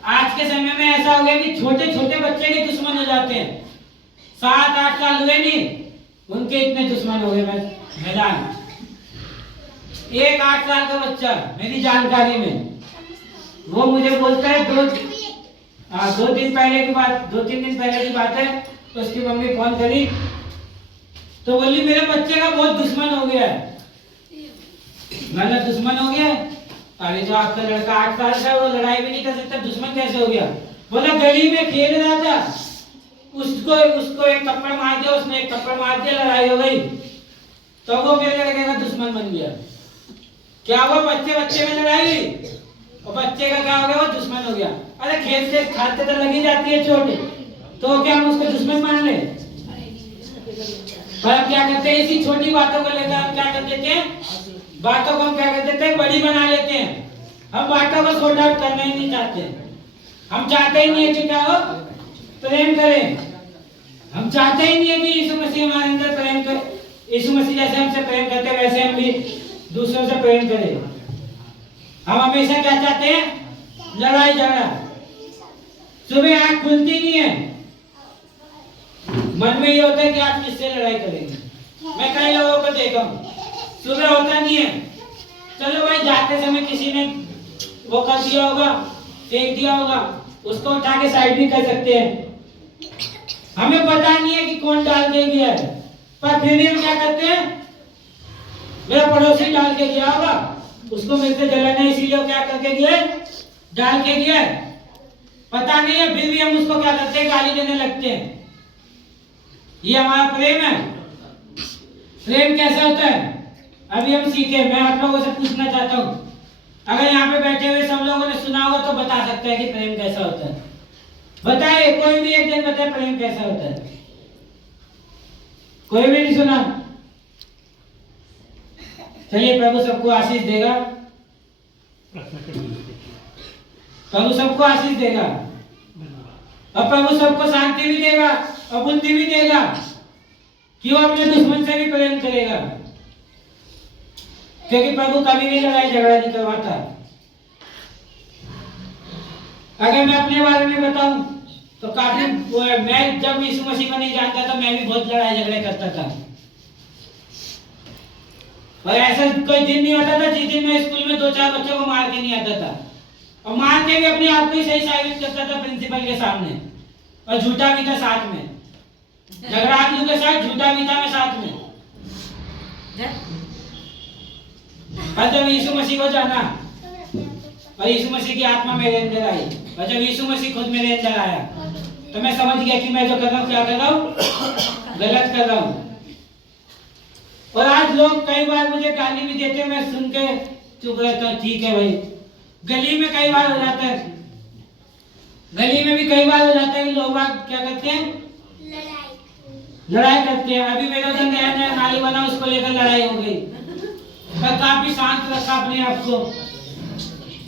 आज के समय में ऐसा हो गया कि छोटे छोटे बच्चे के दुश्मन हो जाते हैं। 7-8 साल हुए नहीं, उनके इतने दुश्मन हो गए। मैदान एक 8 साल का बच्चा मेरी जानकारी में, वो मुझे बोलता है 2-3 दिन पहले की बात है, तो उसकी मम्मी फोन करी तो बोली मेरे बच्चे का बहुत दुश्मन हो गया है। मैंने दुश्मन हो गया? अरे जो आपका लड़का 8 साल का है वो लड़ाई भी नहीं कर सकता, दुश्मन कैसे हो गया? बोला गली में खेल रहा था, उसको एक थप्पड़ मार दिया, उसने एक थप्पड़ मार दिया, लड़ाई हो गई, तो वो मेरे लड़के का दुश्मन बन गया। क्या हुआ? बच्चे में लड़ाई हुई और बच्चे का क्या हो गया? वो दुश्मन हो गया। अरे खेलते खाते तो लगी जाती है चोट, तो क्या हम उसको दुश्मन मान ले? पर अब क्या करते हैं, इसी छोटी बातों को लेकर हम क्या कर देते हैं, बातों को हम क्या कर देते हैं, बड़ी बना लेते हैं। हम बातों को सॉर्ट आउट करना ही नहीं चाहते। हम चाहते ही नहीं है कि क्या हो, प्रेम करें। हम चाहते ही नहीं है कि यीशु मसीह हमारे अंदर प्रेम करे। यीशु मसीह जैसे हमसे प्रेम करते हैं वैसे हम भी दूसरों से प्रेम करें। हम हमेशा क्या चाहते हैं, लड़ाई झगड़ा। सुबह आंख खुलती नहीं है, मन में ये होता है कि आज किससे लड़ाई करेंगे। मैं कई लोगों को देखा हूँ, सुबह होता नहीं है, चलो भाई जाते समय किसी ने वो कर दिया होगा, फेंक दिया होगा, उसको उठा के साइड भी कर सकते हैं। हमें पता नहीं है कि कौन डाल के गया है, पर फिर भी हम क्या करते हैं, मेरा पड़ोसी डाल के गया होगा, उसको मेरे से जलन है इसीलिए वो क्या करके गया, डाल के गया, पता नहीं है, फिर भी हम उसको क्या करते हैं, गाली देने लगते हैं। ये हमारा प्रेम है। प्रेम कैसा होता है अभी हम सीखे। मैं आप लोगों से पूछना चाहता हूँ, अगर यहाँ पे बैठे हुए सब लोगों ने सुना होगा तो बता सकते हैं कि प्रेम कैसा होता है। बताइए, कोई भी एक जन बताए प्रेम कैसा होता है। कोई भी नहीं सुना? चलिए, प्रभु सबको आशीष देगा, प्रभु सबको आशीष देगा और प्रभु सबको शांति भी देगा और बुद्धि भी देगा कि वो अपने दुश्मन से भी प्रेम करेगा, क्योंकि प्रभु कभी भी लड़ाई झगड़ा नहीं करवाता। अगर मैं अपने बारे में बताऊं तो काफी मैं जब यीशु मसीह को नहीं जानता था, मैं भी बहुत लड़ाई झगड़े करता था। और ऐसा कोई दिन नहीं होता था जिस दिन मैं स्कूल में 2-4 बच्चों को मार के नहीं आता था, और मार के भी अपने आप को ही सही साबित करता था प्रिंसिपल के सामने, और झूठा भी था साथ में, झगड़ालू के साथ झूठा भी था मैं साथ में। पर जब यीशु मसीह को जाना और यीशु मसीह की आत्मा मेरे अंदर आई, और जब यीशु मसीह खुद मेरे अंदर आया, तो मैं समझ गया कि मैं जो कर रहा हूँ क्या कर रहा हूँ, गलत कर रहा हूँ। और आज लोग कई बार मुझे गाली भी देते हैं, मैं सुन के चुप रहता हूँ, ठीक है भाई। गली में कई बार हो जाता है, गली में भी कई बार हो जाता है कि लोग क्या करते हैं, लड़ाई करते हैं। अभी मेरा जो नया नया नाली बना उसको लेकर लड़ाई हो गई। मैं काफी शांत रखा अपने आप को,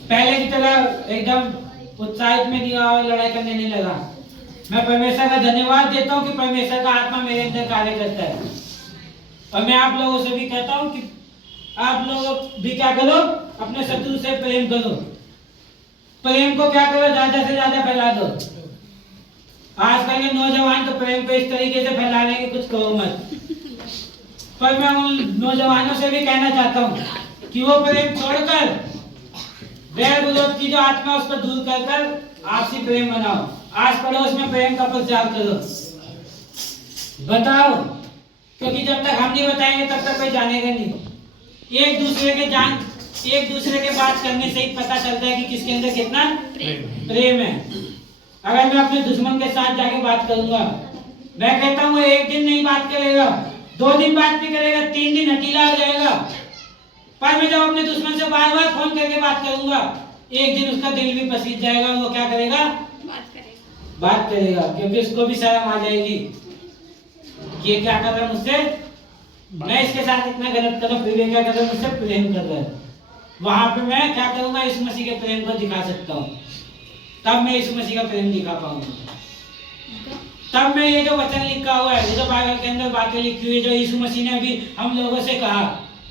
पहले की तरह एकदम उत्साहित में नहीं हुआ, लड़ाई करने नहीं लगा। मैं परमेश्वर का धन्यवाद देता हूँ कि परमेश्वर का आत्मा मेरे अंदर कार्य करता है। और मैं आप लोगों से भी कहता हूँ कि आप लोग भी क्या करो, अपने शत्रु से प्रेम करो। प्रेम को क्या करो, ज्यादा से ज्यादा फैला दो। आजकल के नौजवान तो प्रेम को इस तरीके से फैलाने की कुछ कहो मत। पर मैं उन नौजवानों से भी कहना चाहता हूँ कि वो प्रेम छोड़कर वैर विरोध की जो आत्मा है उसको दूर कर आपसी प्रेम बनाओ। आस पड़ोस में प्रेम का प्रचार करो, बताओ, क्योंकि जब तक हम नहीं बताएंगे तब तक कोई जानेगा नहीं। एक दूसरे के बात करने से ही पता चलता है कि किसके अंदर कितना प्रेम है। अगर मैं अपने दुश्मन के साथ जाके बात करूंगा, मैं कहता हूँ एक दिन नहीं बात करेगा, 2 दिन बात नहीं करेगा, 3 दिन हटीला हो जाएगा। पर मैं जब अपने दुश्मन से बार-बार फोन करके बात करूंगा, एक दिन उसका दिल भी पसीज जाएगा, वो क्या करेगा, बात करेगा, क्योंकि उसको भी शर्म आ जाएगी ये क्या कर रहा है मुझसे, मैं इसके साथ इतना गलत कर रहा हूँ, फिर ये क्या कर रहा है मुझसे प्रेम कर रहा है। वहां पे मैं क्या करूंगा, यीशु मसीह के प्रेम को दिखा सकता हूँ, तब मैं यीशु मसीह का प्रेम दिखा पाऊंगा। तब मैं ये जो वचन लिखा हुआ है, ये जो बाइबल के अंदर बातें लिखी हुई है, जो यीशु मसीह ने अभी हम लोगों से कहा,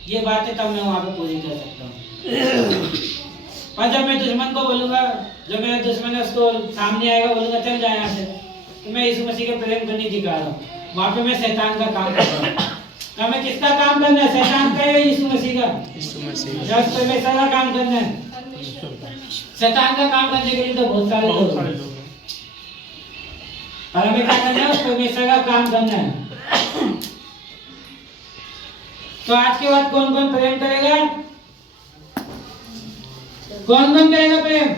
ये बातें तब मैं वहां पे पूरी कर सकता हूँ। और जब मैं दुश्मन को बोलूंगा, जब मेरा दुश्मन है उसको सामने आएगा, बोलूंगा चल जाए यहाँ से, तो मैं यीशु मसीह के प्रेम को नहीं दिखा रहा हूँ, वहां पे मैं शैतान का काम कर रहा हूँ। तो हमें किसका काम करना है, शैतान का या यीशु मसीह का? जब परमेश्वर का काम करना है। शैतान का काम करने के लिए तो बहुत सारे लोग हैं, और हमें क्या करना है, परमेश्वर का काम करना है। तो आज के बाद कौन कौन प्रेम करेगा, कौन कौन करेगा प्रेम?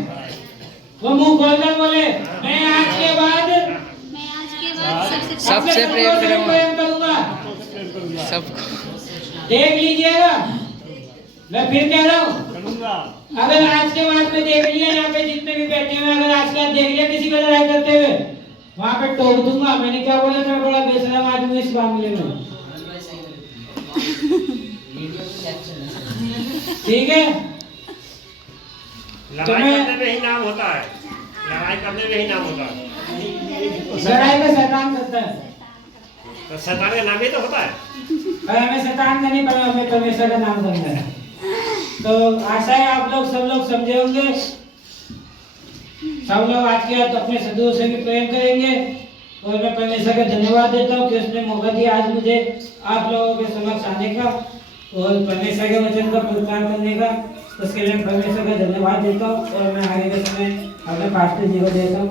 वो मुंह खोलकर बोले, मैं आज के बाद सबसे प्रेम करूंगा। सबको देख लीजिएगा, मैं फिर कह रहा हूँ, अगर आज के बाद में देख लिया, यहाँ पे जितने भी बैठे हुए, अगर आज के बाद देख लिया किसी को लड़ाई करते हुए, वहां पे टोक दूंगा। मैंने क्या बोला, मैं बड़ा बेशरम आदमी इस मामले में, ठीक है? लड़ाई करने में ही नाम होता है, लड़ाई करने में ही नाम होता है। लड़ाई का शैतान करता है, तो शैतान का नाम ही तो होता है। और हमें शैतान का नहीं, पर हमें परमेश्वर का नाम करना है। तो आशा है आप लोग सब लोग समझे होंगे, सब लोग आज के बाद अपने सदुओं से भी प्रेम करेंगे। और मैं परमेश्वर का धन्यवाद देता हूँ कि उसने मौका दिया आज मुझे आप लोगों के समक्ष आने का और परमेश्वर के वचन का प्रचार करने का। उसके लिए परमेश्वर का धन्यवाद देता हूँ। और मैं आगे के समय अपने पास्टर जी को देता हूँ।